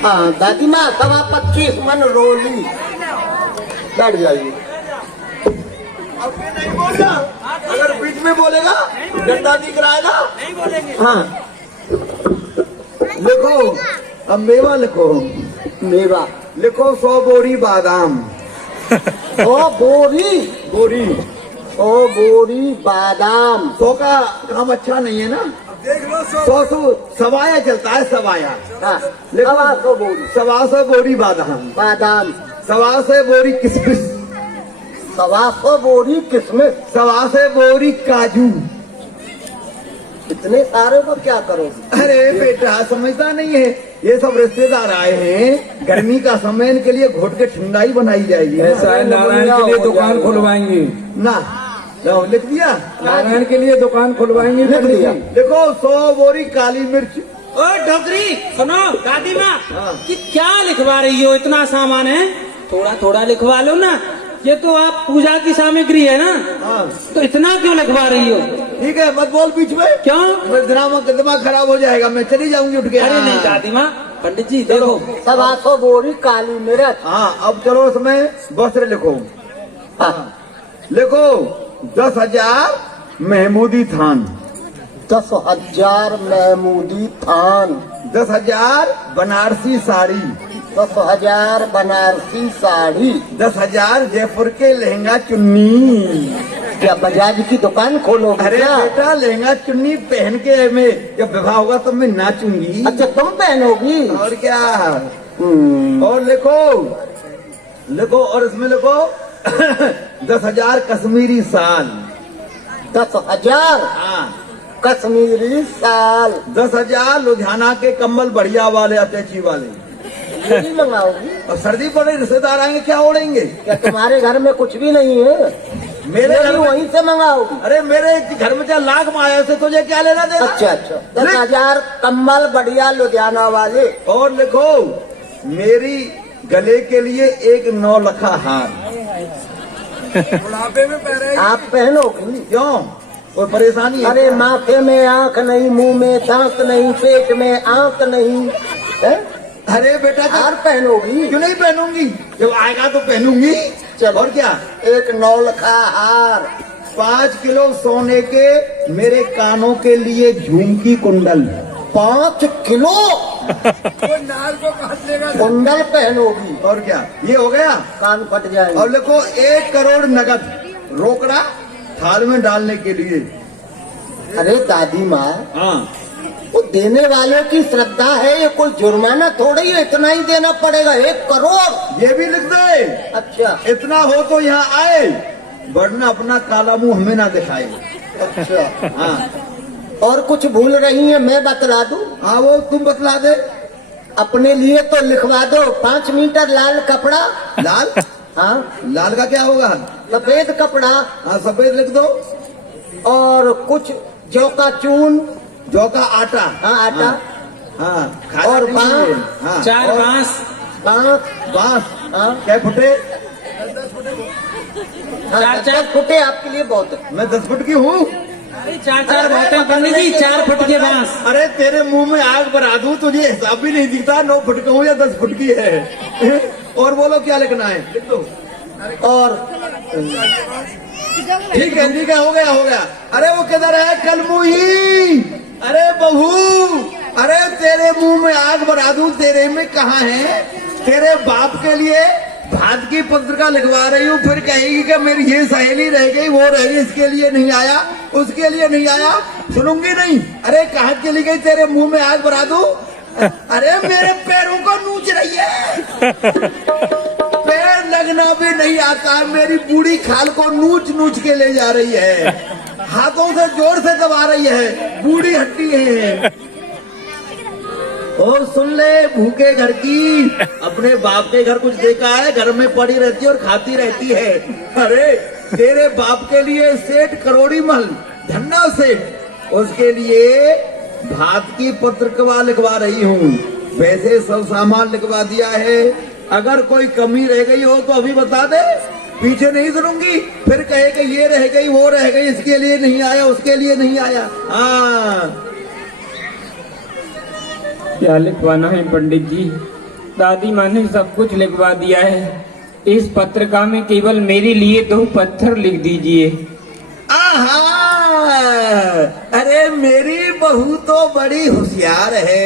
हाँ दादी माँ, 25 मन रोली। बैठ जाइए। नहीं बोलना, अगर बीच में बोलेगा डंडा दिख रहा है ना। नहीं बोलेंगे। हाँ लिखो, अब मेवा लिखो, मेवा लिखो 100 बोरी बादाम। ओ बोरी, बोरी ओ बोरी बादाम। 100 का काम अच्छा नहीं है ना, 100 सवाया चलता है, सवाया। हाँ, लिखो 100 बोरी 100 बोरी बादाम, बादाम, 100 बोरी किशमिश, 100 बोरी किसमिस। 100 बोरी काजू। इतने सारे को क्या करोगे? अरे बेटा समझता नहीं है, ये सब रिश्तेदार आए हैं, गर्मी का समय, इनके लिए घोट के ठंडाई बनाई जाएगी। ऐसा है, नारायण के लिए दुकान खुलवाएंगे। ना लो, लिख दिया, नारायण के लिए दुकान खुलवाएंगे। लिख दिया। देखो 100 बोरी काली मिर्च। ओ डॉक्टरी सुनो, दादी माँ हाँ। कि क्या लिखवा रही हो? इतना सामान है, थोड़ा थोड़ा लिखवा लो ना। ये तो आप पूजा की सामग्री है ना, हाँ तो इतना क्यों लिखवा रही हो? ठीक है, मत बोल बीच में, क्यों? मेरा दिमाग खराब हो जाएगा, मैं चली जाऊंगी उठ के। अरे नहीं दादी माँ, पंडित जी देखो। 100 बोरी काली मिर्च। हाँ अब चलो इसमें वस्त्र लिखो। हाँ लिखो 10,000 महमूदी थान, 10,000 महमूदी थान, 10,000 बनारसी साड़ी, 10,000 बनारसी साड़ी। 10,000 जयपुर के लहंगा चुन्नी। क्या बजाज की दुकान खोलोगे अरे क्या? बेटा लहंगा चुन्नी पहन के मैं जब विवाह होगा तो मैं नाचूंगी। अच्छा तुम पहनोगी? और क्या। और लिखो और इसमें लिखो 10,000 कश्मीरी साल। 10,000 हाँ कश्मीरी साल। 10,000 लुधियाना के कंबल बढ़िया वाले, अटैची वाले। ये भी मंगाओगी? और सर्दी पड़े रिश्तेदार आएंगे, क्या ओढ़ेंगे? क्या तुम्हारे घर में कुछ भी नहीं है? मेरे ये घर भी में, वहीं से मंगाओगी? अरे मेरे घर में क्या लाख माया से तुझे क्या लेना देना? अच्छा 10,000 कम्बल बढ़िया लुधियाना वाले। और लिखो मेरी गले के लिए एक 9 लखा हार। बुढ़ापे में पहने आप पहनोगी? क्यों, कोई परेशानी है? अरे माथे में आंख नहीं, मुंह में दांत नहीं, पेट में आंत नहीं है? अरे बेटा हार पहनोगी? क्यों नहीं पहनूंगी, जब आएगा तो पहनूंगी। चलो। और क्या, एक 9 लखा हार। 5 किलो सोने के मेरे कानों के लिए झुमकी कुंडल। 5 किलो नाल को काट लेगा। कुंडल पहनोगी? और क्या, ये हो गया। कान फट जाएंगे। और लिखो 1 करोड़ नगद रोकड़ा थाल में डालने के लिए। अरे दादी माँ, हाँ वो देने वालों की श्रद्धा है, ये कोई जुर्माना थोड़ी है, इतना ही देना पड़ेगा। 1 करोड़। ये भी लिख दे। अच्छा इतना हो तो यहाँ आए, वरना अपना काला मुंह हमें ना दिखाए। अच्छा। हाँ और कुछ भूल रही है, मैं बतला दूं? हाँ वो तुम बतला दे। अपने लिए तो लिखवा दो 5 मीटर लाल कपड़ा। लाल, हाँ लाल का क्या होगा? सफेद कपड़ा। हाँ सफेद लिख दो। और कुछ जौ का चून। जौ का आटा। हाँ आटा। हाँ खाया और नहीं बांस। है। हाँ 4 और बांस। बांस। हाँ क्या फुटे? 10 फुटे आपके लिए बहुत है। मैं 10 फुट की हूँ। अरे 4 बहुत है पंडित जी, 4 फुट के बांस। अरे तेरे मुंह में आग भरा दूं, तुझे हिसाब भी नहीं दिखता 9 फुट का हूँ या 10 फुट की है। और बोलो क्या लिखना है, लिख दो। और ठीक है हो गया हो गया। अरे वो किधर है कलमुही? अरे बहू, अरे तेरे मुंह में आग भरा दूं, तेरे में कहाँ है? तेरे बाप के लिए भात की पत्रिका लिखवा रही हूँ, फिर कहेगी कि मेरी ये सहेली रह गई, वो रह गई, इसके लिए नहीं आया, उसके लिए नहीं आया, सुनूंगी नहीं। अरे कहाँ चली गई, तेरे मुंह में आग भरा दूं? अरे मेरे पैरों को नोच रही है, पैर लगना भी नहीं आता, मेरी बूढ़ी खाल को नूच नूच के ले जा रही है, हाथों से जोर से दबा रही है, बूढ़ी हड्डी है। ओ सुन ले भूखे घर की, अपने बाप के घर कुछ देखा है? घर में पड़ी रहती है और खाती रहती है। अरे तेरे बाप के लिए सेठ करोड़ी महल धन्ना सेठ, उसके लिए भात की पत्रिका लिखवा रही हूँ, वैसे सब सामान लिखवा दिया है। अगर कोई कमी रह गई हो तो अभी बता दे, पीछे नहीं सुनूंगी, फिर कहे कि ये रह गई, वो रह गई, इसके लिए नहीं आया, उसके लिए नहीं आया। हाँ क्या लिखवाना है पंडित जी? दादी माँ ने सब कुछ लिखवा दिया है। इस पत्रिका में केवल मेरे लिए 2 पत्थर लिख दीजिए। आहा, अरे मेरी बहू तो तो बड़ी होशियार है,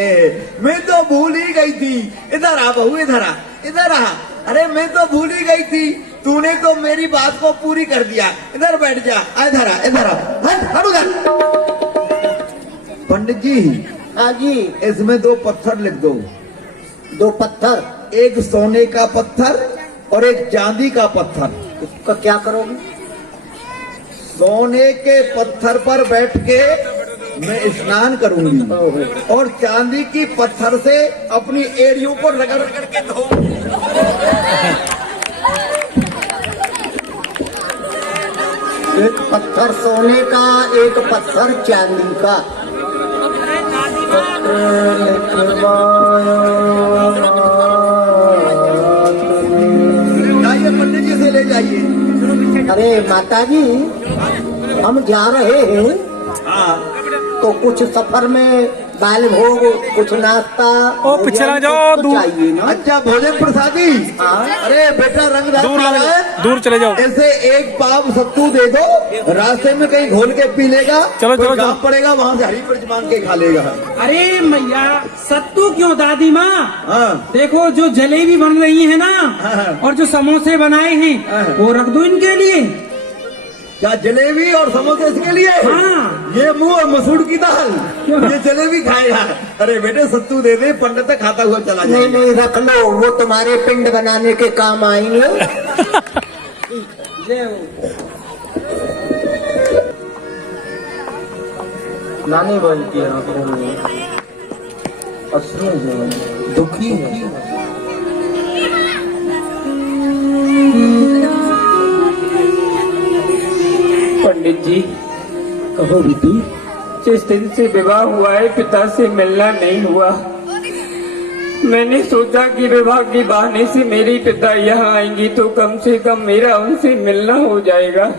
मैं तो भूल ही गई थी। इधर आ बहू, इधर आ, इधर आ। अरे मैं तो भूल ही गई थी, तूने तो मेरी बात को पूरी कर दिया। इधर बैठ जा, इधर आ, इधर आ, हट उधर। पंडित जी, हाँ जी, इसमें 2 पत्थर लिख दो। 2 पत्थर, एक सोने का पत्थर और एक चांदी का पत्थर। इसका क्या करोगे? सोने के पत्थर पर बैठ के मैं स्नान करूंगी और चांदी की पत्थर से अपनी एड़ियों को रगड़ रगड़ के धो। एक पत्थर सोने का, एक पत्थर चांदी का। जाइए पंडित जी से ले जाइए। अरे माता जी, हम जा रहे हैं हाँ, तो कुछ सफर में दाल भोग, कुछ नाश्ता पिछला जाओ, तो दूर। चाहिए ना। अच्छा भोजन प्रसादी। अरे बेटा रंगदार दूर चले जाओ। ऐसे 1 पाव सत्तू दे दो, रास्ते में कहीं घोल के पी लेगा। चलो, कोई चलो, काम चलो। पड़ेगा वहाँ से हरी मिर्च मांग के खा लेगा। अरे मैया, सत्तू क्यों दादी माँ? हाँ। देखो जो जलेबी बन रही है ना, हाँ। और जो समोसे बनाए हैं, हाँ। वो रख दो इनके लिए। क्या जलेबी और समोसे इसके लिए? हाँ। ये मुंह और मसूर की दाल, ये जलेबी खाएगा। अरे बेटे सत्तू दे दे, पंडित तक खाता हुआ चला नहीं जाएगा। नहीं, रख लो, वो तुम्हारे पिंड बनाने के काम आएंगे। नानी बोलती है आंखों में अश्रु है, दुखी है। पंडित जी, कहो बेटी। जिस दिन से विवाह हुआ है पिता से मिलना नहीं हुआ। मैंने सोचा कि विवाह के बहाने से मेरी पिता यहाँ आएंगी तो कम से कम मेरा उनसे मिलना हो जाएगा,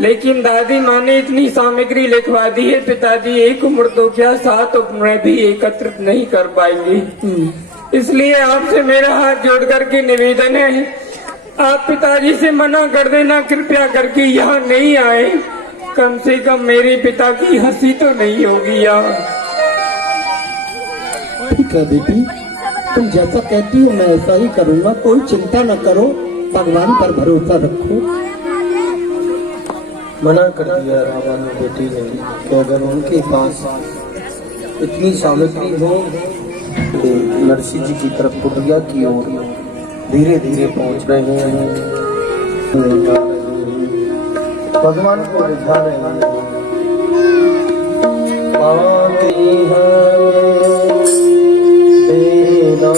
लेकिन दादी माँ ने इतनी सामग्री लिखवा दी है, पिताजी एक उम्र तो क्या 7 उम्र भी एकत्रित नहीं कर पाएंगे। इसलिए आपसे मेरा हाथ जोड़ करके निवेदन है, आप पिताजी से मना कर देना, कृपया करके यहाँ नहीं आए। कम से कम मेरे पिता की हंसी तो नहीं होगी यहाँ। ठीक है बेटी, तुम जैसा कहती हो मैं ऐसा ही करूँगा, कोई चिंता न करो, भगवान पर भरोसा रखो। मना कर दिया राजा ने बेटी ने कि अगर उनके पास इतनी सामग्री हो तो नरसिंह जी की तरफ कुटिया की ओर धीरे धीरे पहुंच रहे हैं, भगवान को रिझा रहे हैं। आती है तेरा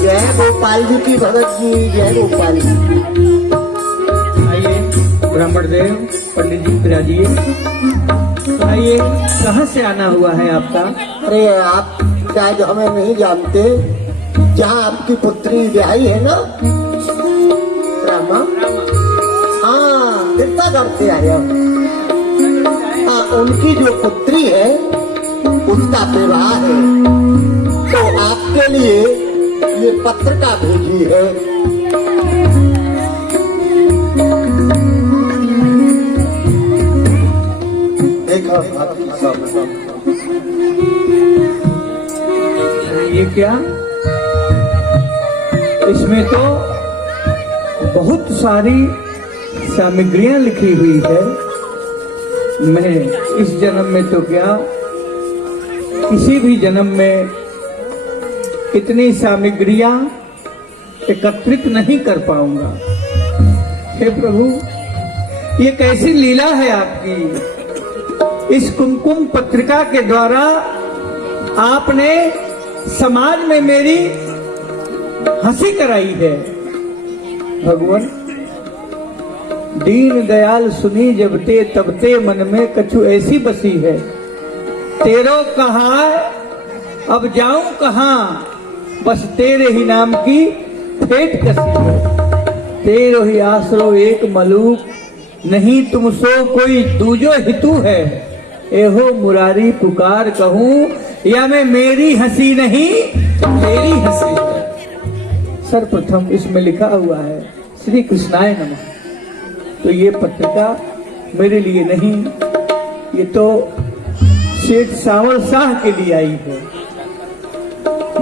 जय गोपाल जी की भगत जी, जय गोपाल जी। आइए ब्राह्मण देव, पंडित जी विराजिए। आइए, कहाँ से आना हुआ है आपका? अरे आप शायद हमें नहीं जानते, जहाँ आपकी पुत्री ब्याही है ना रामा, हाँ तीर्थागढ़ से आया। हाँ, उनकी जो पुत्री है उसका विवाह है, तो आपके लिए ये पत्रिका भेजी है। देखा ये क्या? इसमें तो बहुत सारी सामग्रियां लिखी हुई है। मैं इस जन्म में तो क्या, किसी भी जन्म में इतनी सामग्रियां एकत्रित नहीं कर पाऊंगा। हे प्रभु, ये कैसी लीला है आपकी। इस कुमकुम पत्रिका के द्वारा आपने समाज में मेरी हंसी कराई है। भगवान, दीन दयाल सुनी जबते तबते मन में कछु ऐसी बसी है। तेरो कहा अब जाऊं कहाँ, बस तेरे ही नाम की फेट कसी है। तेरो ही आसरो एक मलूक, नहीं तुम सो कोई दूजो हितू है। एहो मुरारी पुकार कहूँ, या मैं मेरी हंसी नहीं मेरी हंसी है। सर्वप्रथम इसमें लिखा हुआ है श्री कृष्णाय नमः। तो ये पत्रिका मेरे लिए नहीं, ये तो सेठ सावर शाह के लिए आई है।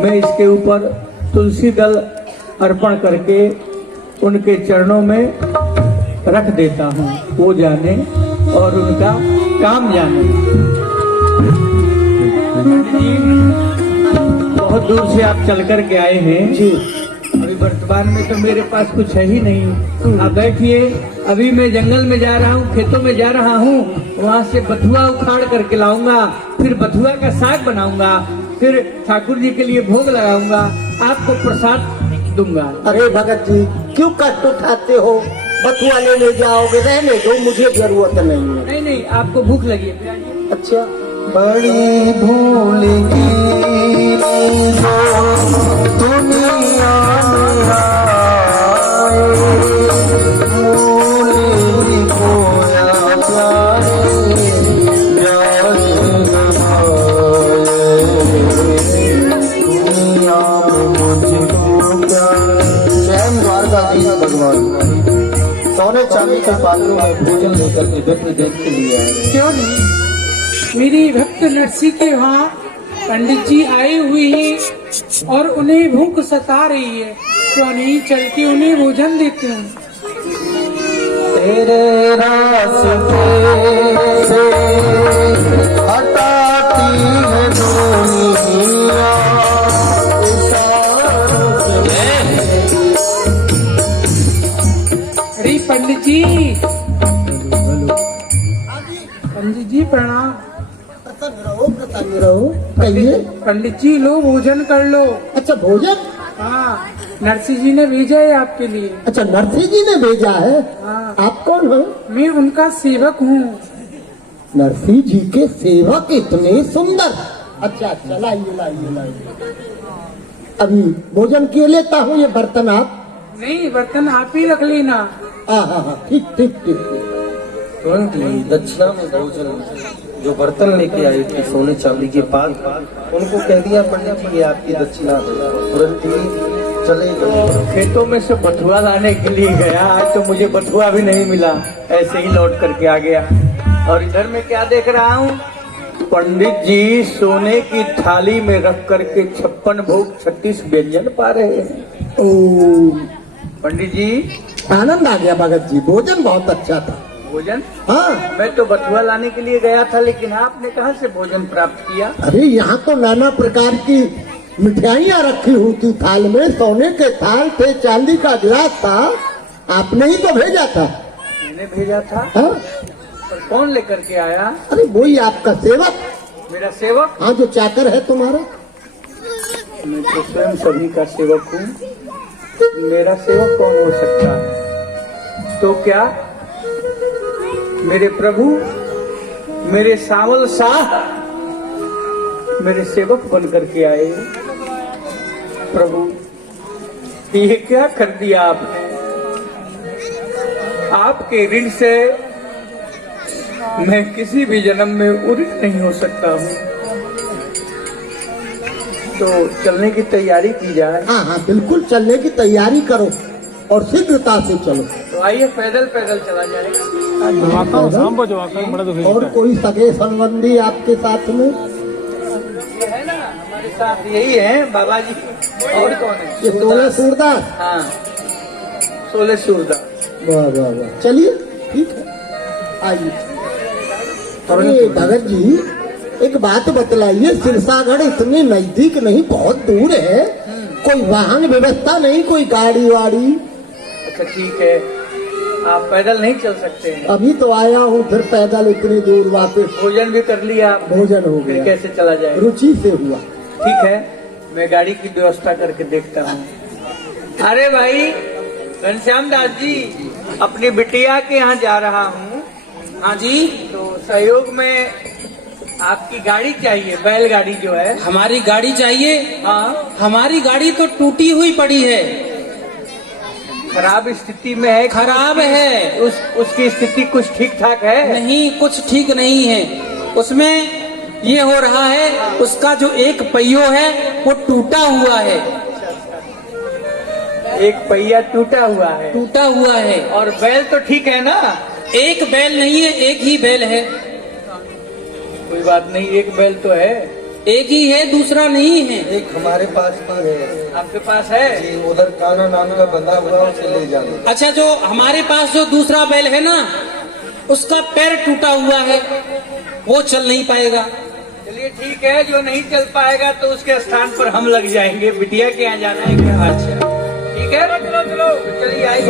मैं इसके ऊपर तुलसी दल अर्पण करके उनके चरणों में रख देता हूँ, वो जाने और उनका काम जाने। बहुत दूर से आप चल कर के आए हैं जी। अभी वर्तमान में तो मेरे पास कुछ है ही नहीं। आप बैठिए, अभी मैं जंगल में जा रहा हूँ, खेतों में जा रहा हूँ, वहाँ से बथुआ उखाड़ करके लाऊंगा, फिर बथुआ का साग बनाऊंगा, फिर ठाकुर जी के लिए भोग लगाऊंगा, आपको प्रसाद दूंगा। अरे भगत जी क्यों कष्ट उठाते हो? बथुआ ले जाओगे, रहने दो, मुझे जरूरत नहीं है। नहीं नहीं, आपको भूख लगी है, आइए। अच्छा, बड़ी भूल की दुनिया में आए, भूल ही खोया प्यारे जाने दुनिया में मुझको प्यार। स्वयं द्वारकाधीश भगवान सोने चांदी के पात्रों में भोजन लेकर के व्यक्ति देख के लिए आए। क्यों नहीं, मेरी भक्त नरसी के वहाँ पंडित जी आए हुए हैं और उन्हें भूख सता रही है। क्यों नहीं चल के उन्हें भोजन देते हैं। तेरे रास्ते से हटाती है दुनिया, अरे पंडित जी, पंडित जी प्रणाम। प्रसन्न रहो, कहिए। पंडित जी लो भोजन कर लो। अच्छा भोजन? हाँ, नरसी जी ने भेजा है आपके लिए। अच्छा नरसी जी ने भेजा है? हाँ। आप कौन हो? मैं उनका सेवक हूँ। नरसी जी के सेवक इतने सुंदर। अच्छा अच्छा, लाइए लाइए लाइए। अभी भोजन के लेता हूँ, ये बर्तन आप। नहीं, बर्तन आप ही रख लेना। हाँ, ठीक ठीक ठीक ठीक। तुरंत ली दक्षिणा में भोजन, जो बर्तन लेके आई थी सोने चांदी के पात्र, उनको कह दिया पंडित जी ये आपकी दक्षिणा है। तुरंत ही चले गए। खेतों में से बथुआ लाने के लिए गया, आज तो मुझे बथुआ भी नहीं मिला, ऐसे ही लौट करके आ गया। और इधर में क्या देख रहा हूँ, पंडित जी सोने की थाली में रख करके 56 भोग 36 व्यंजन पा रहे हैं। ओ, पंडित जी आनंद आ गया भगत जी, भोजन बहुत अच्छा था। भोजन? हाँ, मैं तो बथुआ लाने के लिए गया था, लेकिन आपने कहाँ से भोजन प्राप्त किया? अरे यहाँ तो नाना प्रकार की मिठाइयाँ रखी हुई थी थाल में। सोने के थाल थे, चांदी का गिलास था, आपने ही तो भेजा था। मैंने भेजा था? हाँ? पर कौन लेकर के आया? अरे वही आपका सेवक। मेरा सेवक? हाँ, जो चाकर है तुम्हारा। मैं तो स्वयं सभी का सेवक हूँ, मेरा सेवक कौन हो सकता है? तो क्या मेरे प्रभु, मेरे सावल शाह मेरे सेवक बन करके आए? प्रभु ये क्या कर दिया आपने? आपके ऋण से मैं किसी भी जन्म में उदित नहीं हो सकता हूँ। तो चलने की तैयारी की जाए। हाँ हाँ, बिल्कुल चलने की तैयारी करो और शीघ्रता से चलो। तो आइए पैदल पैदल चला जाएगा। और कोई सगे संबंधी आपके साथ में? ये है ना हमारे साथ, यही है बाबा जी। और कौन है? ये 16 सूरदास। हाँ, 16 सूरदास। वाह वाह वाह, चलिए ठीक है, आइए। अरे भगत जी एक बात बतलाइए, सिरसागढ़ इतने नजदीक नहीं, बहुत दूर है, कोई वाहन व्यवस्था नहीं, कोई गाड़ी वाड़ी? अच्छा ठीक है, आप पैदल नहीं चल सकते हैं? अभी तो आया हूँ, फिर पैदल इतनी दूर वापस। भोजन भी कर लिया आप? भोजन हो फिर गया। कैसे चला जाए? रुचि से हुआ। ठीक है, मैं गाड़ी की व्यवस्था करके देखता हूँ। अरे भाई घनश्याम दास जी, अपनी बिटिया के यहाँ जा रहा हूँ। हाँ जी, तो सहयोग में आपकी गाड़ी चाहिए, बैलगाड़ी जो है। हमारी गाड़ी चाहिए? हाँ, हमारी गाड़ी तो टूटी हुई पड़ी है, खराब स्थिति में है। खराब है। उसकी स्थिति कुछ ठीक ठाक है? नहीं, कुछ ठीक नहीं है। उसमें ये हो रहा है उसका जो एक पहियो है वो टूटा हुआ है, एक पहिया टूटा हुआ है टूटा हुआ है। और बैल तो ठीक है ना? एक बैल नहीं है, एक ही बैल है। कोई बात नहीं, एक बैल तो है। एक ही है, दूसरा नहीं है। एक हमारे पास भी है, आपके पास है? ये उधर काना नाना का बंधा हुआ, उसे ले जाना। अच्छा, जो हमारे पास जो दूसरा बैल है ना, उसका पैर टूटा हुआ है, वो चल नहीं पाएगा। चलिए ठीक है, जो नहीं चल पाएगा तो उसके स्थान पर हम लग जाएंगे। बिटिया के यहाँ जाना है क्या? अच्छा ठीक है, चलो चलो चलिए आइए।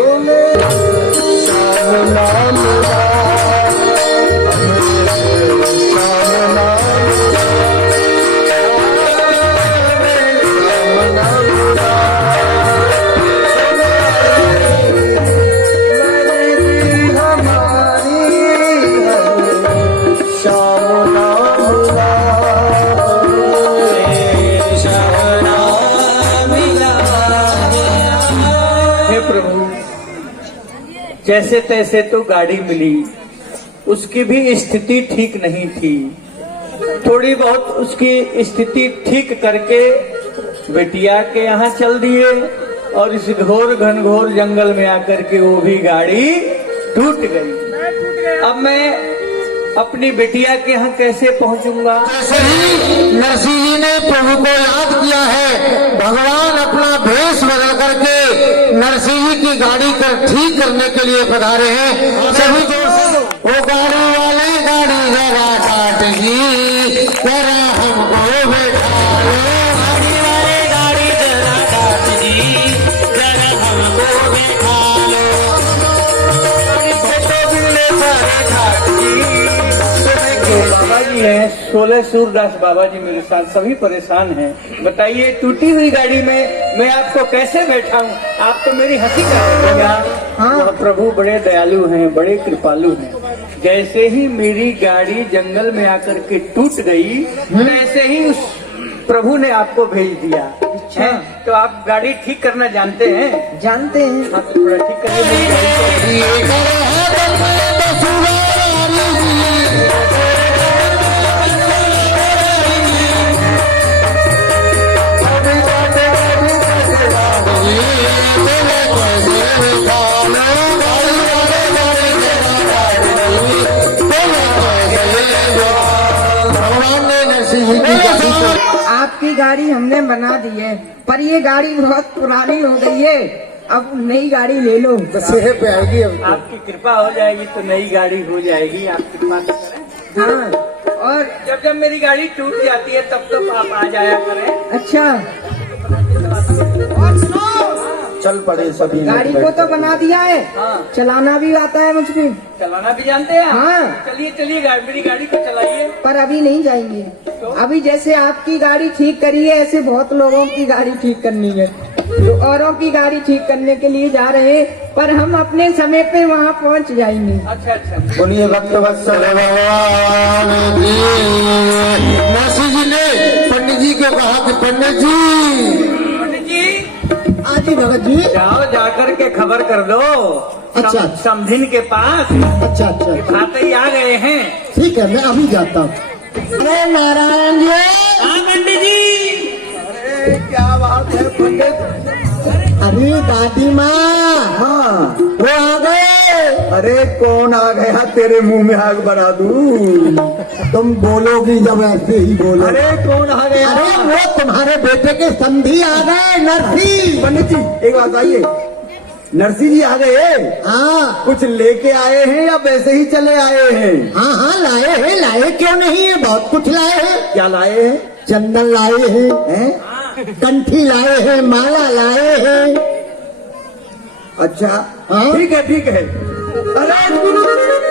हे प्रभु, जैसे तैसे तो गाड़ी मिली, उसकी भी स्थिति ठीक नहीं थी। थोड़ी बहुत उसकी स्थिति ठीक करके बिटिया के यहाँ चल दिए और इस घोर घनघोर जंगल में आकर के वो भी गाड़ी टूट गई। अब मैं अपनी बिटिया के यहाँ कैसे पहुँचूंगा? नरसिंह जी ने प्रभु को याद किया है। भगवान अपना भेष बदल करके नरसिंह जी की गाड़ी कर ठीक करने के लिए पधारे हैं। सभी जोर से वो गाड़ी वाले गाड़ी जरा काट जी, जरा हमको बैठा लो। गाड़ी वाले गाड़ी जरा काट जी, जरा हमको बैठा लो। बाबा जी हैं 16 सूरदास बाबा जी मेरे साथ, सभी परेशान हैं। बताइए, टूटी हुई गाड़ी में मैं आपको कैसे बैठाऊं? आप तो मेरी हंसी कर हाँ, प्रभु बड़े दयालु हैं, बड़े कृपालु हैं। जैसे ही मेरी गाड़ी जंगल में आकर के टूट गई, वैसे ही उस प्रभु ने आपको भेज दिया है। तो आप गाड़ी ठीक करना जानते हैं? जानते हैं। हाँ, तो थोड़ा ठीक करिए मेरी गाड़ी को। आपकी गाड़ी हमने बना दी है, पर ये गाड़ी बहुत पुरानी हो गई है। अब नई गाड़ी ले लो। सेहत पे आएगी अब। आपकी कृपा हो जाएगी तो नई गाड़ी हो जाएगी। आप कृपा करें। हाँ, और जब जब मेरी गाड़ी टूट जाती है तब तक आप आ जाया करें। अच्छा, चल पड़े सभी लोग गाड़ी को बैठ तो बना दिया है, हाँ। चलाना भी आता है मुझे, चलाना भी जानते हैं? हाँ। चलिए चलिए मेरी गाड़ी को चलाइए। पर अभी नहीं जाएंगे। अभी जैसे आपकी गाड़ी ठीक करी है, ऐसे बहुत लोगों की गाड़ी ठीक करनी है, तो औरों की गाड़ी ठीक करने के लिए जा रहे हैं, पर हम अपने समय पे वहाँ पहुँच जाएंगे। अच्छा अच्छा। बोलिए भक्त वत्सल भगवान की। नरसिंह जी ने पंडित जी को कहा कि पंडित जी, पंडित जी आजी भगत जी। जाओ, जाकर के खबर कर दो अच्छा। समधिन के पास। अच्छा अच्छा, खाते ही आ गए हैं। ठीक है, मैं अभी जाता हूँ। अरे नारायण जी। हाँ पंडित जी। क्या बात है पंडित? अरे दादी माँ, हाँ, वो आ गए। अरे कौन आ गया? तेरे मुंह में आग बना दूं। तुम बोलोगी जब ऐसे ही बोलो। अरे कौन आ गया? अरे वो तुम्हारे बेटे के समधी आ गए, नरसिंह। पंडित जी एक बात आइए, नरसिंह जी आ गए? हाँ कुछ लेके आए हैं या वैसे ही चले आए हैं? हाँ हाँ, लाए हैं, लाए क्यों नहीं है, बहुत कुछ लाए हैं। क्या लाए हैं? चंदन लाए हैं, हैं? कंठी लाए हैं, माला लाए हैं। अच्छा हाँ? ठीक है ठीक है।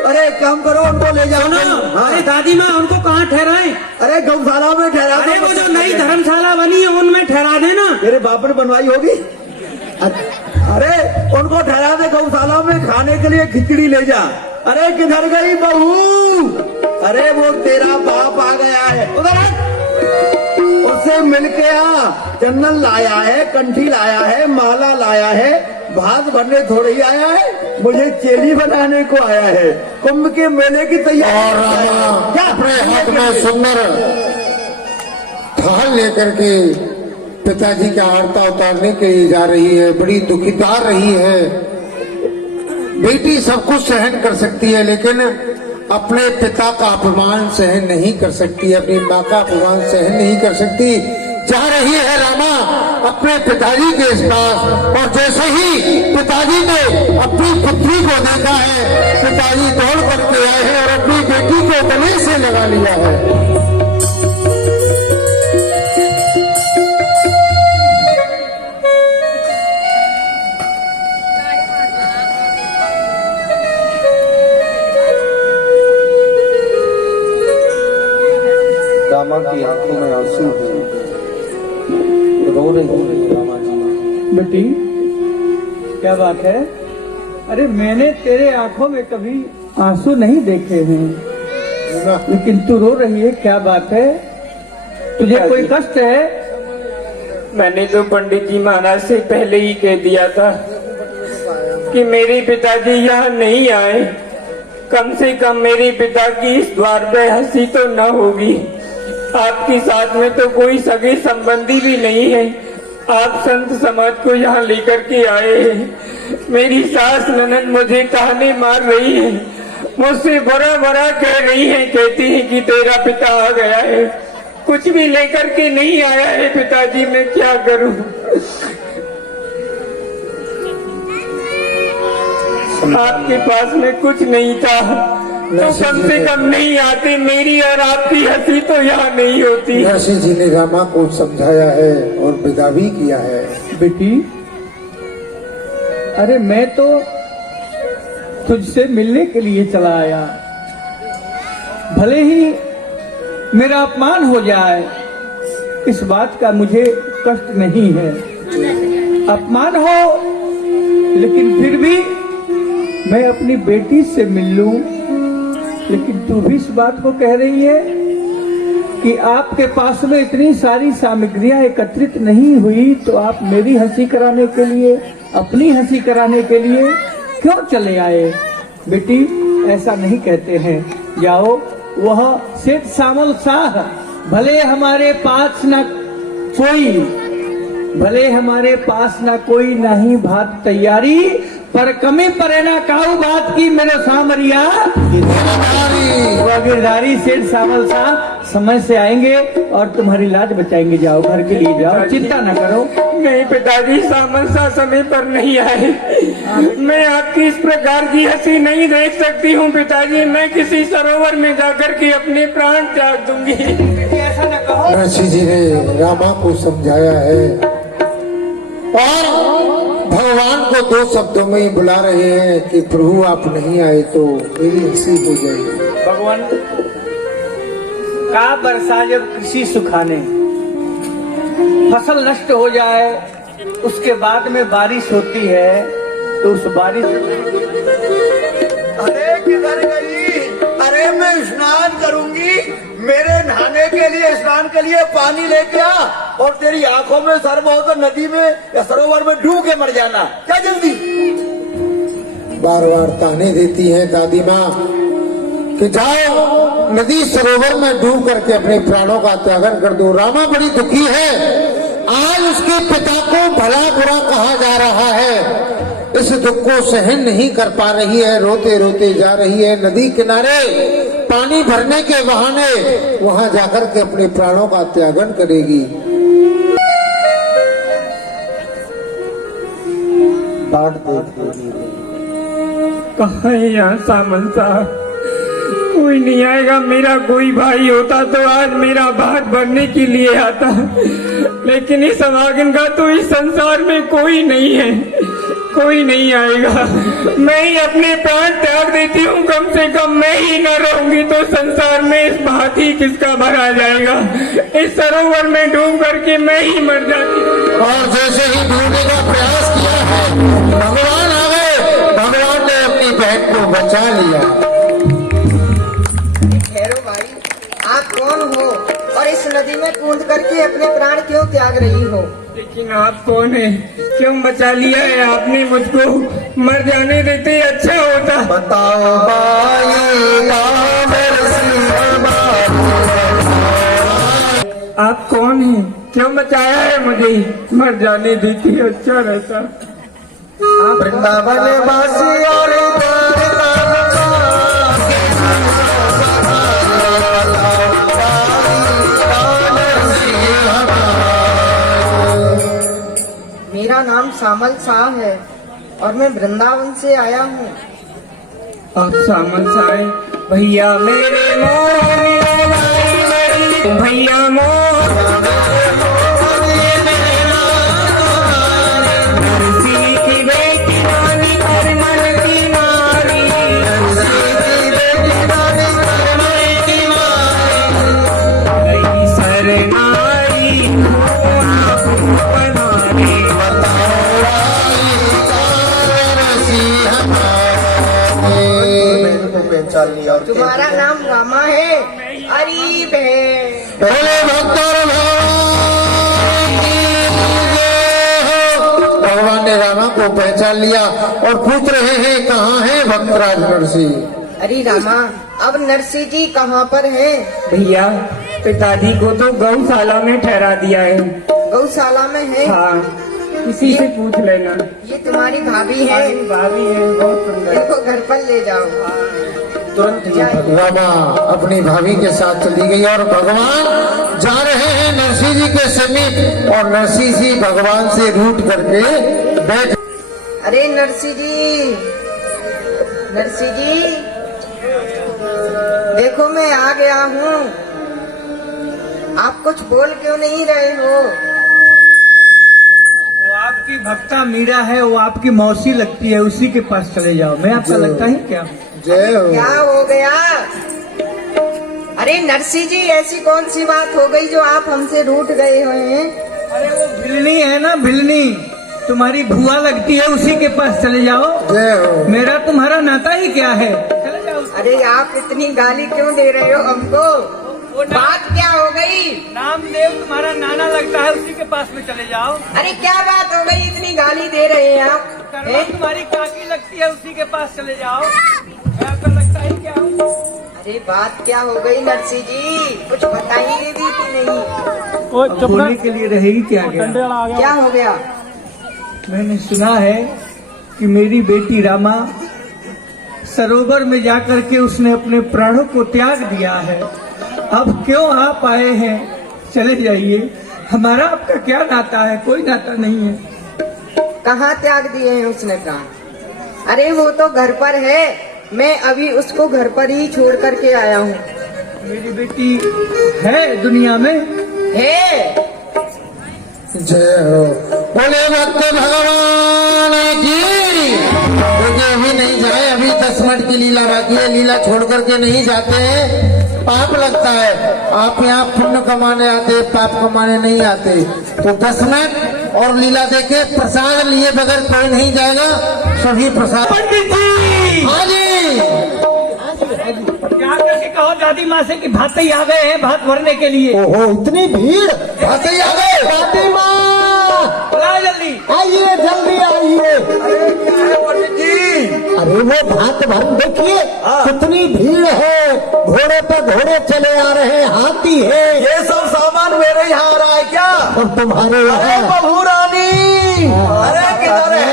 अरे एक काम करो, उनको ले जाओ। हाँ। अरे दादी माँ, उनको कहाँ ठहराएं? अरे गौशाला में ठहरा अरे दो। वो जो नई धर्मशाला बनी है उनमें ठहरा देना। तेरे बाप ने बनवाई होगी। अरे उनको ठहरा दे गौशाला में, खाने के लिए खिचड़ी ले जा। अरे किधर गई बहू? अरे वो तेरा बाप आ गया है, उधर उससे से मिलके आ। चंदन लाया है, कंठी लाया है, माला लाया है, भात भरने थोड़ी ही आया है, मुझे चेली बनाने को आया है। कुंभ के मेले की तैयारी और अपने हाथ में सुंदर थाल लेकर के पिताजी का आरता उतारने के लिए जा रही है। बड़ी दुखीदार रही है। बेटी सब कुछ सहन कर सकती है, लेकिन अपने पिता का अपमान सहन नहीं कर सकती, अपनी माँ का अपमान सहन नहीं कर सकती। जा रही है रामा अपने पिताजी के पास, और जैसे ही पिताजी ने अपनी पुत्री को देखा है, पिताजी दौड़ करके आए हैं और अपनी बेटी को गले से लगा लिया है। रामा की आंखों में आंसू हैं, रो रही है रामा जी। बेटी क्या बात है? अरे मैंने तेरे आंखों में कभी आंसू नहीं देखे हैं, लेकिन तू रो रही है, क्या बात है? तुझे कोई कष्ट है? मैंने तो पंडित जी महाराज से पहले ही कह दिया था कि मेरे पिताजी यहाँ नहीं आए, कम से कम मेरे पिता की इस द्वार पे हंसी तो न होगी। आपके साथ में तो कोई सगे संबंधी भी नहीं है, आप संत समाज को यहाँ लेकर के आए हैं। मेरी सास ननद मुझे ताने मार रही है, मुझसे बुरा बुरा कह रही है, कहती है कि तेरा पिता आ गया है, कुछ भी लेकर के नहीं आया है। पिताजी मैं क्या करूं? आपके पास में कुछ नहीं था तो कम से कम नहीं आते, मेरी और आपकी हंसी तो यहाँ नहीं होती। नरसिंह जी ने रामा को समझाया है और विदा भी किया है। बेटी अरे मैं तो तुझसे मिलने के लिए चला आया, भले ही मेरा अपमान हो जाए इस बात का मुझे कष्ट नहीं है। अपमान हो लेकिन फिर भी मैं अपनी बेटी से मिल लूं, लेकिन तू भी इस बात को कह रही है कि आपके पास में इतनी सारी सामग्रियां एकत्रित नहीं हुई तो आप मेरी हंसी कराने के लिए, अपनी हंसी कराने के लिए क्यों चले आए? बेटी ऐसा नहीं कहते हैं। जाओ, वह सेठ सामल शाह भले हमारे पास न कोई नहीं भात तैयारी, पर कमी परे ना काऊ बात की मेरे सामरिया गिरधारी। सेठ सावल साहब समय से आएंगे और तुम्हारी लाज बचाएंगे। जाओ, घर के लिए जाओ, चिंता न करो। नहीं पिताजी, सामल साहब समय पर नहीं आए, मैं आपकी इस प्रकार की हंसी नहीं देख सकती हूँ पिताजी। मैं किसी सरोवर में जाकर के अपने प्राण त्याग दूंगी। ऐसा न कहो। नरसिंह जी ने रामा को समझाया है और भगवान को दो शब्दों में ही बुला रहे हैं कि प्रभु आप नहीं आए तो मेरी हंसी हो जाएगी। भगवान का बरसा जब कृषि सुखाने, फसल नष्ट हो जाए, उसके बाद में बारिश होती है तो उस बारिश। अरे किधर गई? अरे मैं स्नान करूंगी, मेरे नहाने के लिए, स्नान के लिए पानी लेके आ, और तेरी आंखों में सर्व हो तो नदी में या सरोवर में डूब के मर जाना। क्या जल्दी? बार बार ताने देती है दादी माँ कि जाओ नदी सरोवर में डूब करके अपने प्राणों का त्यागन कर दो। रामा बड़ी दुखी है, आज उसके पिता को भला बुरा कहा जा रहा है, इस दुख को सहन नहीं कर पा रही है, रोते रोते जा रही है नदी किनारे पानी भरने के बहाने, वहां जाकर के अपने प्राणों का त्यागन करेगी। बाट देख कहाँ है यहाँ सामल साहब? कोई नहीं आएगा। मेरा कोई भाई होता तो आज मेरा भात भरने के लिए आता, लेकिन इस समागम का तो इस संसार में कोई नहीं है, कोई नहीं आएगा। मैं ही अपने प्राण त्याग देती हूँ, कम से कम मैं ही न रहूंगी तो संसार में इस भात ही किसका भरा जाएगा। इस सरोवर में डूब करके मैं ही मर जाती हूँ। और जैसे ही ढूंढने का प्रयास किया है, भगवान आ गए, भगवान ने अपनी बहन को बचा लिया। ठहरो भाई, आप कौन हो और और इस नदी में कूद करके अपने प्राण क्यों त्याग रही हो? लेकिन आप कौन है? क्यों बचा लिया है आपने मुझको? मर जाने देते अच्छा होता। बताओ आप कौन है? क्यों बचाया है मुझे? मर जाने देती अच्छा रहता। वृंदावन वासी और मेरा नाम सामल शाह है और मैं वृंदावन से आया हूँ। आप सामल साए भैया मेरे भैया की बेटी रानी कर मन की मारी गई सरनाई पहचान लिया। और तुम्हारा नाम रामा है? अरे पहले भगवान ने रामा को पहचान लिया और पूछ रहे हैं कहाँ है भक्तराज नरसिंह। अरे रामा, अब नरसिंह जी कहाँ पर है? भैया पिताजी को तो गौशाला में ठहरा दिया है। गौशाला में है? हाँ, किसी से पूछ लेना। ये तुम्हारी भाभी है? भाभी है, बहुत सुंदर। इनको घर पर ले जाओ। तुरंत ही रामा अपनी भाभी के साथ चली गई और भगवान जा रहे हैं नरसिंह जी के समीप और नरसिंह जी भगवान से रूठ करके बैठ। अरे नरसिंह जी, नरसिंह जी, देखो मैं आ गया हूँ। आप कुछ बोल क्यों नहीं रहे हो? वो आपकी भक्ता मीरा है, वो आपकी मौसी लगती है, उसी के पास चले जाओ। मैं आपका लगता है क्या? जय हो। क्या हो गया? अरे नरसिंह जी, ऐसी कौन सी बात हो गई जो आप हमसे रूठ गए हुए हैं? अरे वो भिलनी है ना, भिलनी तुम्हारी भुआ लगती है, उसी के पास चले जाओ। जय हो। मेरा तुम्हारा नाता ही क्या है? चले जाओ। अरे आप इतनी गाली क्यों दे रहे हो हमको? बात क्या हो गई? नामदेव तुम्हारा नाना लगता है, उसी के पास में चले जाओ। अरे क्या बात हो गई, इतनी गाली दे रहे हैं आप? कर्मा तुम्हारी काकी लगती है, उसी के पास चले जाओ। मैं आपका लगता है क्या? अरे बात क्या हो गई नरसिंह जी? कुछ बता ही नहीं दी कि नहीं? अब बोलने के लिए रहेगी क्या? क्या हो गया? मैंने सुना है कि मेरी बेटी रामा सरोवर में जाकर के उसने अपने प्राणों को त्याग दिया है। अब क्यों आप आए हैं? चले जाइए। हमारा आपका क्या नाता है? कोई नाता नहीं है। कहाँ त्याग दिए हैं उसने प्राण? अरे वो तो घर पर है, मैं अभी उसको घर पर ही छोड़ करके आया हूँ। मेरी बेटी है दुनिया में? है। जय हो। बोले भक्त भगवान की। क्योंकि अभी नहीं जाए, अभी 10 मिनट की लीला बाकी है। लीला छोड़ करके नहीं जाते हैं, पाप लगता है। आप यहाँ पुण्य कमाने आते, पाप कमाने नहीं आते। तो 10 मिनट और लीला देके प्रसाद लिए बगैर कोई नहीं जाएगा। सभी प्रसाद। पंडित जी, हाँ जी। क्या करके कहो दादी माँ से कि भाते आ गए हैं भात भरने के लिए। ओहो, इतनी भीड़। भाते ही आ गए। दादी माँ बुलाओ जल्दी। आइए, जल्दी आइए। अरे क्या है पंडित जी? अरे वो भात भर देखिए कितनी भीड़ है। घोड़े पे घोड़े चले आ रहे हैं, हाथी है। ये सब सामान मेरे यहाँ आ रहा है क्या? और तुम्हारे अरे यहाँ बहू रानी, अरे किधर है?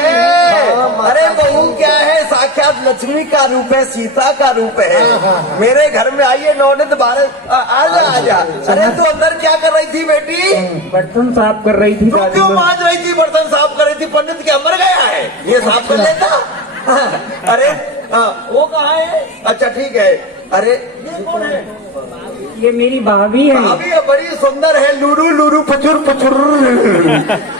अरे बहू क्या है? साक्षात लक्ष्मी का रूप है, सीता का रूप है। मेरे घर में आइए, नौनित भारत। आजा आजा। अरे तू अंदर क्या कर रही थी बेटी? बर्तन साफ कर रही थी। तू क्यों मांज रही थी? बर्तन साफ कर रही थी? पंडित क्या मर गया है? ये साफ कर लेता। अरे वो कहाँ है? अच्छा ठीक है। अरे ये कौन है? ये मेरी भाभी है। भाभी बड़ी सुंदर है, लूरू लूरू पचुर पचुर।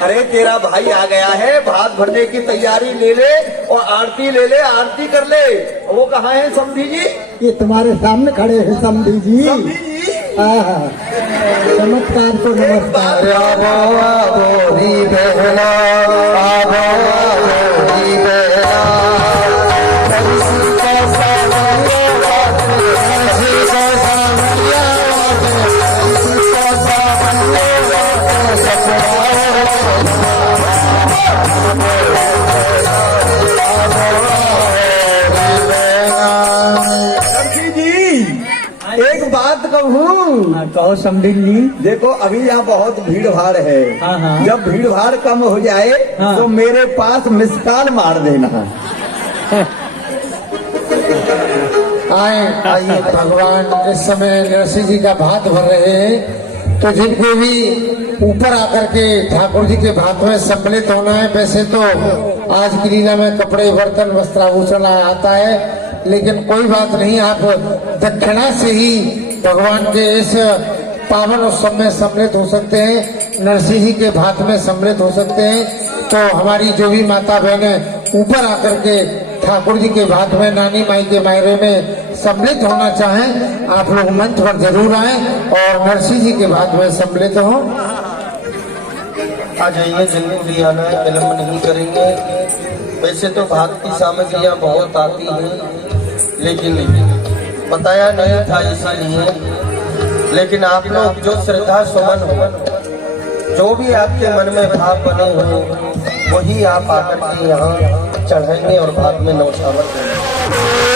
अरे तेरा भाई आ गया है, भात भरने की तैयारी ले ले और आरती ले ले, आरती कर ले। वो कहाँ है समधी जी? ये तुम्हारे सामने खड़े हैं समधी जी। समधी जी, नमस्कार को नमस्कार। कहो समधिन जी। देखो अभी यहाँ बहुत भीड़ भाड़ है। हाँ, हाँ। जब भीड़ भाड़ कम हो जाए हाँ। तो मेरे पास मिस कॉल मार देना। आइए भगवान इस समय नरसिंह जी का भात भर रहे हैं, तो जिनको भी ऊपर आकर के ठाकुर जी के भात में सम्मिलित होना है, वैसे तो आज की लीला में कपड़े बर्तन वस्त्राभूषण आता है, लेकिन कोई बात नहीं, आप दक्षिणा से ही भगवान के इस पावन उत्सव में सम्मिलित हो सकते हैं, नरसिंह जी के भात में सम्मिलित हो सकते हैं। तो हमारी जो भी माता बहनें ऊपर आकर के ठाकुर जी के भात में नानी माई के मायरे में सम्मिलित होना चाहें, आप लोग मंच पर जरूर आए और नरसिंह जी के भात में सम्मिलित हों। आ जाइए, जिनको भी आना है विलम्ब नहीं करेंगे। वैसे तो भात की सामग्रियाँ बहुत आती हैं, लेकिन बताया नहीं था इसीलिए। लेकिन आप लोग जो श्रद्धा सुमन हो, जो भी आपके मन में भाव बने हो, वही आप आकर के यहाँ चढ़ाएंगे और भात में नौछावर देंगे।